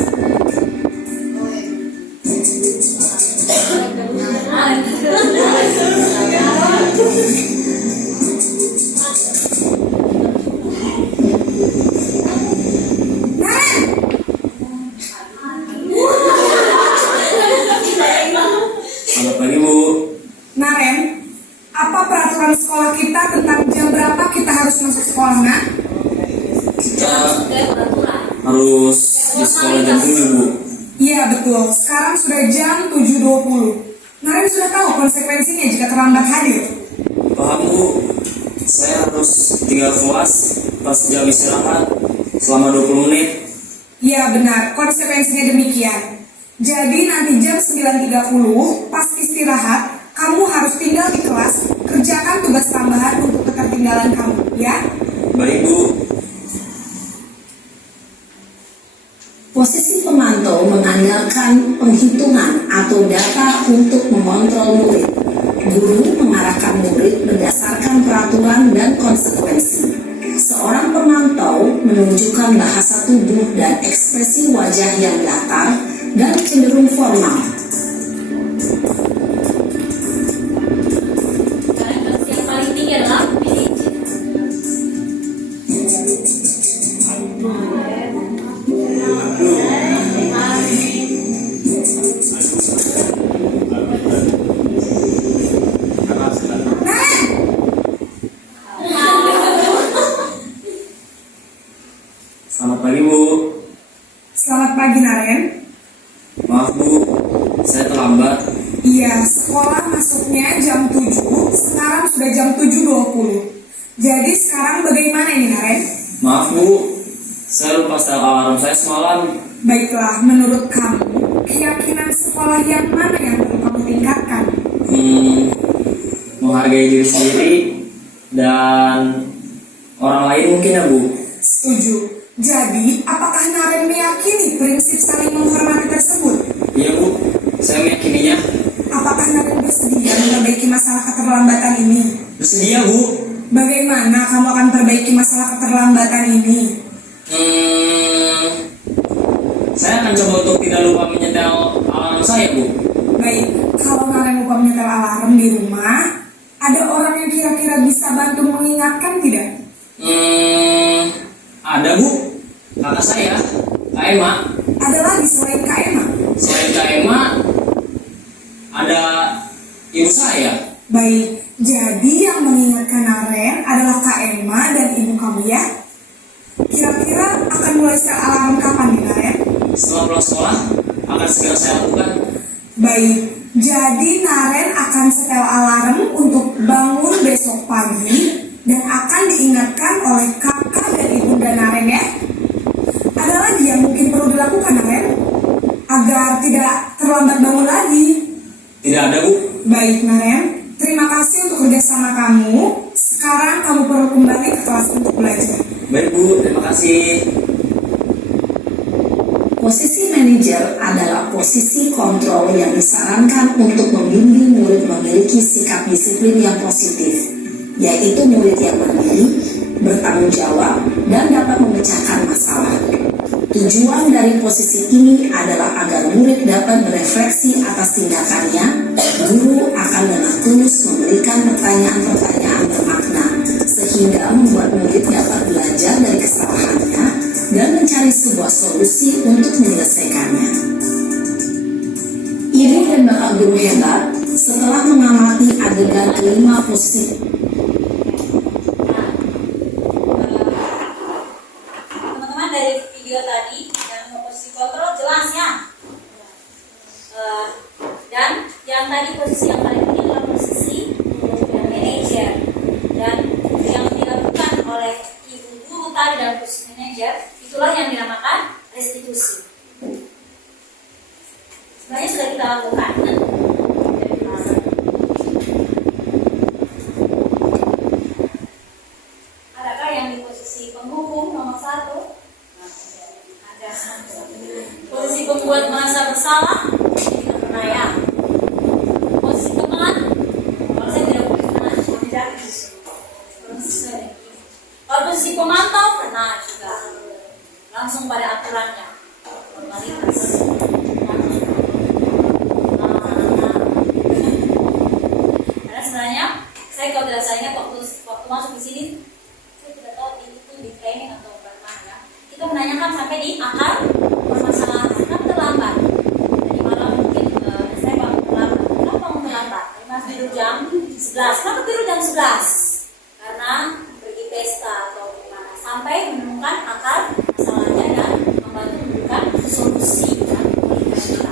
Selamat pagi Bu. Naren, apa peraturan sekolah kita tentang jam berapa kita harus masuk sekolah, nak? Kita Kayak peraturan. harus di sekolah jam 7 Bu. Iya betul, sekarang sudah jam 7.20. Naren sudah tahu konsekuensinya jika terlambat hadir. Paham Bu, saya harus tinggal kelas pas jam istirahat selama 20 menit. Iya benar, konsekuensinya demikian. Jadi nanti jam 9.30 pas istirahat, kamu harus tinggal di kelas, kerjakan tugas tambahan untuk ketertinggalan kamu, ya? Baik Bu. Posisi pemantau mengandalkan penghitungan atau data untuk mengontrol murid. Guru mengarahkan murid berdasarkan peraturan dan konsekuensi. Seorang pemantau menunjukkan bahasa tubuh dan ekspresi wajah yang datar dan cenderung formal. Sekarang posisi yang paling tinggi adalah pilih. Selamat pagi Bu. Selamat pagi Naren. Maaf Bu, saya terlambat. Iya, sekolah masuknya jam 7, sekarang sudah jam 7.20. Jadi sekarang bagaimana ini Naren? Maaf Bu, saya lupa setel alarm saya semalam. Baiklah, menurut kamu, keyakinan sekolah yang mana yang perlu kamu tingkatkan? Menghargai diri sendiri dan orang lain mungkin ya Bu. Setuju. Jadi, apakah Naren meyakini prinsip saling menghormati tersebut? Iya Bu, saya meyakininya. Apakah Naren bersedia memperbaiki masalah keterlambatan ini? Bersedia Bu. Bagaimana kamu akan perbaiki masalah keterlambatan ini? Saya akan coba untuk tidak lupa menyetel alarm saya Bu. Baik, kalau Naren lupa menyetel alarm di rumah, ada orang yang kira-kira bisa bantu mengingatkan tidak? Ada Bu, kakak saya, Kak Ema. Ada lagi selain Kak Emma? Selain Kak Ema, ada ibu saya. Baik, jadi yang mengingatkan Naren adalah Kak Emma dan ibu kamu ya? Kira-kira akan mulai setel alarm kapan nih Naren? Setelah pulang sekolah, akan segera saya lakukan. Baik, jadi Naren akan setel alarm untuk bangun besok pagi dan akan diingatkan oleh kakak dan ibunda Naren ya. Ada lagi yang mungkin perlu dilakukan Naren agar tidak terlambat bangun lagi? Tidak ada Bu. Baik Naren, terima kasih untuk kerjasama kamu. Sekarang kamu perlu kembali ke kelas untuk belajar. Baik Bu, terima kasih. Posisi manajer adalah posisi kontrol yang disarankan untuk membimbing murid memiliki sikap disiplin yang positif, yaitu murid yang mandiri, bertanggung jawab, dan dapat memecahkan masalah. Tujuan dari posisi ini adalah agar murid dapat berefleksi atas tindakannya. Guru akan dengan tulus memberikan pertanyaan-pertanyaan bermakna, sehingga membuat murid dapat belajar dari kesalahannya dan mencari sebuah solusi untuk menyelesaikannya. Ibu dan bapak guru hebat setelah mengamati adegan kelima posisi. Teman-teman dari video tadi yang posisi kontrol jelas ya. Dan yang tadi posisi yang paling penting adalah posisi manajer, dan yang dilakukan oleh ibu guru tadi dalam posisi manajer itulah yang dinamakan restitusi. Sebenarnya sudah kita lakukan. Adakah yang di posisi penghukum nomor 1? Ada. Posisi pembuat merasa bersalah, tidak pernah ya. Posisi teman, kalau saya tidak pernah, tidak. Kalau posisi pemantau pernah juga. Langsung pada aturannya, formalitas. Karena sebenarnya saya kalau tidak sayangnya waktu masuk di sini, saya tidak tahu itu di training atau bagaimana ya. Kita menanyakan sampai di akar permasalahan. Kenapa terlambat? Jadi malam mungkin saya bangun terlambat. Kenapa bangun terlambat? Mas tidur jam 11. Kenapa tidur jam 11? Karena pergi pesta atau gimana. Sampai menemukan akar masalahnya dan membantu memberikan solusi dan komunikasi kita.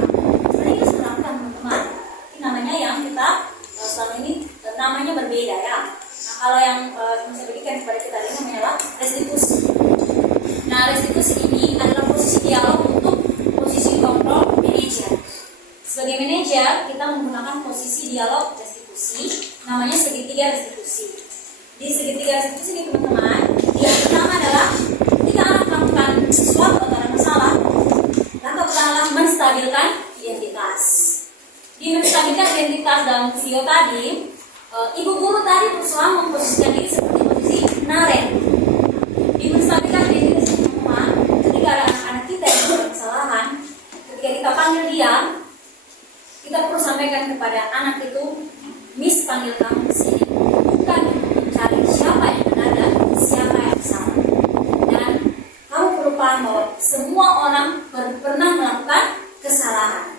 Sebenarnya itu sudah lakukan teman-teman. Ini namanya yang kita selama ini namanya berbeda ya. Nah kalau yang saya berikan kepada kita ini namanya adalah restitusi. Nah restitusi ini adalah posisi dialog untuk posisi kontrol manajer. Sebagai manajer kita menggunakan posisi dialog restitusi, namanya segitiga restitusi. Di segitiga restitusi ini teman-teman, yang pertama adalah ketika anak melakukan sesuatu atau ada masalah, langkah pertama adalah menstabilkan identitas. Di menstabilkan identitas dalam video tadi, ibu guru tadi berusaha memposisikan diri seperti posisi Naren. Di menstabilkan identitas teman-teman, ketika ada anak-anak kita yang membuat kesalahan, ketika kita panggil dia, kita perlu sampaikan kepada anak itu, Miss panggil kamu ke sini bukan mencari siapa yang benar dan siapa yang salah. Dan kamu perlu paham bahwa semua orang pernah melakukan kesalahan.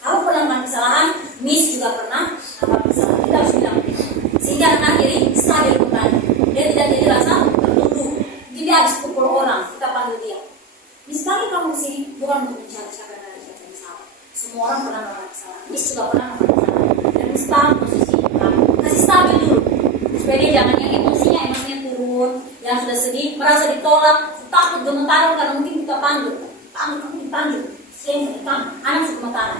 Kamu pernah melakukan kesalahan, Miss juga pernah melakukan kesalahan. Kita harus bilang begitu. Sehingga anak diri stabil kembali. Dia tidak jadi rasa tertuduh. Jadi dia habis pukul orang, kita panggil dia. Miss panggil kamu ke sini bukan untuk mencari siapa yang benar dan siapa yang salah. Semua orang pernah melakukan kesalahan. Miss juga pernah melakukan kesalahan. Dan Miss paham posisi kamu. Kasih stabil dulu. Supaya dia jangan yang emosinya turun, yang sudah sedih, merasa ditolak, takut gemetaran karena mungkin kita panggil, kamu dipanggil, saya yang anak sudah gemetaran.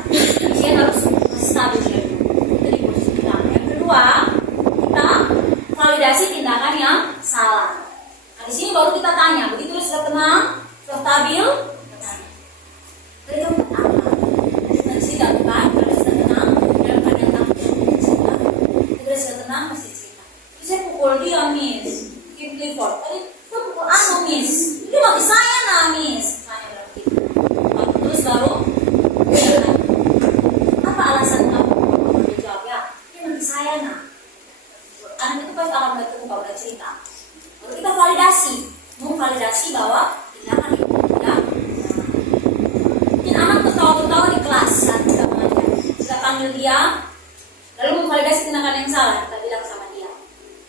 tindakan yang salah, kita bilang sama dia.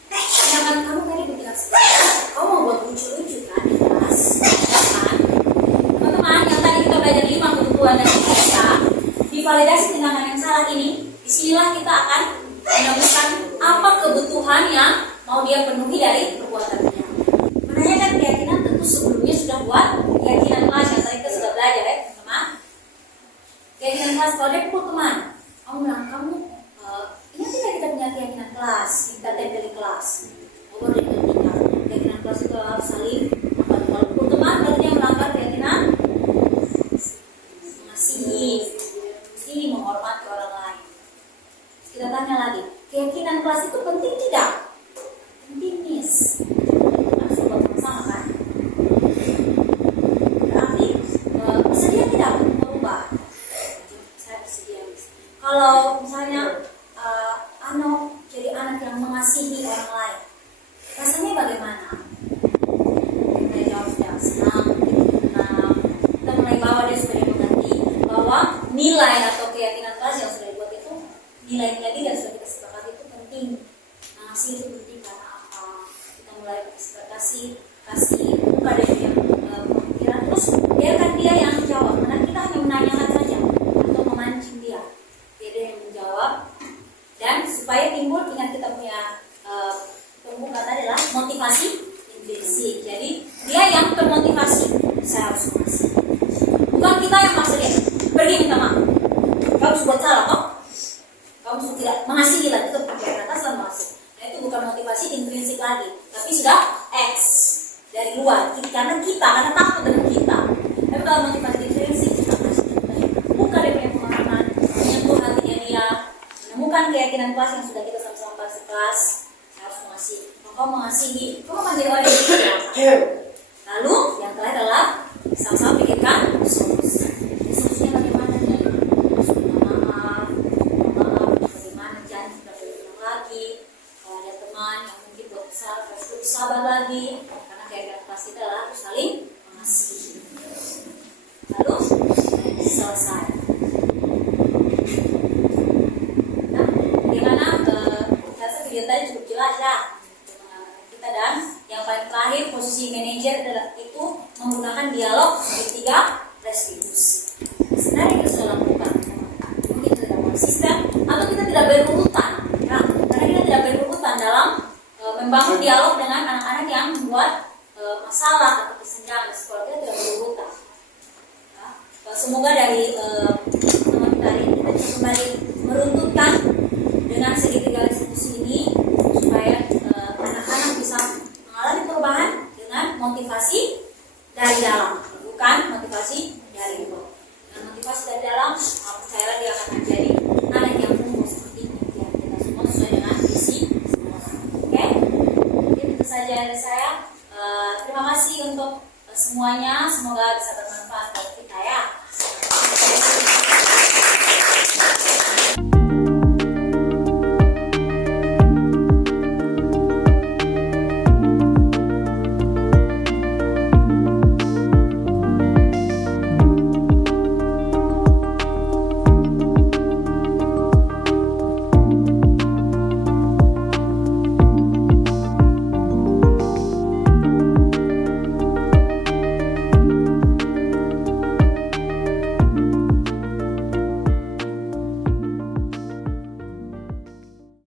Tindakan kamu tadi bertindak seperti kamu mau buat lucu-lucu kan di kelas, kan? Teman-teman, yang tadi kita belajar 5 kebutuhan dari kita, divalidasi tindakan yang salah ini, disinilah kita akan menemukan apa kebutuhan yang mau dia penuhi dari perbuatannya. Menanyakan keyakinan tentu sebelumnya sudah buat keyakinan kelas yang tadi kita sudah belajar ya teman-teman. Keyakinan kelas, kalau dia pukul teman, kamu bilang kamu ingat tidak kita punya keyakinan kelas, kita tempel di kelas. Baru dia tinggal. Keyakinan kelas itu harus saling kalau pukul teman berarti dia melanggar keyakinan mengasihi, menghormati orang lain. Kita tanya lagi, keyakinan kelas itu penting tidak? Penting, Miss. Sobat sama kan? Berarti bersedia tidak untuk berubah? Saya bersedia, Miss. Kalau misalnya jadi anak yang mengasihi orang lain, rasanya bagaimana? Kita jawab sudah senang, kita mulai bawa dia sudah mengerti bahwa nilai atau keyakinan kelas yang sudah dibuat itu nilai-nilai yang sudah kita sepakati itu penting. Ngasih itu penting karena apa? Kita mulai kasih buka dari yang pemikiran, terus biarkan dia yang jawab. Karena kita hanya menanyakan saja atau memancing dia yang menjawab. Dan supaya timbul, ingat kita punya pembuka tadi adalah motivasi intrinsik. Jadi dia yang termotivasi, saya harus mengasih. Bukan kita yang maksa dia pergi minta maaf. Kamu sudah salah kok. Kamu sudah tidak mengasihi lagi, itu pakai atas dan mengasihi. Nah itu bukan motivasi intrinsik lagi, tapi sudah X dari luar. Karena takut dengan kita. Tapi kalau motivasi intrinsik kita kasih buka dia punya pengalaman, menyentuh hatinya dia, menemukan keyakinan kelas yang sudah kita sama-sama bahas di kelas. Saya harus mengasihi. Kau mengasihi, kau akan jadi orang yang baik. Lalu yang terakhir adalah sama-sama pikirkan solusi. Solusinya bagaimana nih? Maaf, bagaimana janji tidak berulang lagi. Kalau ada teman yang mungkin buat salah, harus lebih sabar lagi. Karena keyakinan kelas kita adalah harus saling mengasihi. Lalu selesai. Nah, bagaimana? Rasa video tadi cukup jelas ya. Kita dan yang paling terakhir posisi manajer adalah itu menggunakan dialog sebagai 3 restitusi. Sebenarnya kita sudah lakukan, mungkin kita tidak konsisten atau kita tidak berurutan. Nah, karena kita tidak berurutan dalam membangun dialog dengan anak-anak yang membuat masalah atau kesenjangan di sekolah, kita tidak berurutan. Nah, semoga dari teman kita hari ini kita bisa kembali meruntutkan dengan segitiga restitusi ini supaya anak-anak bisa mengalami perubahan dengan motivasi dari dalam, bukan motivasi dari luar. Dengan motivasi dari dalam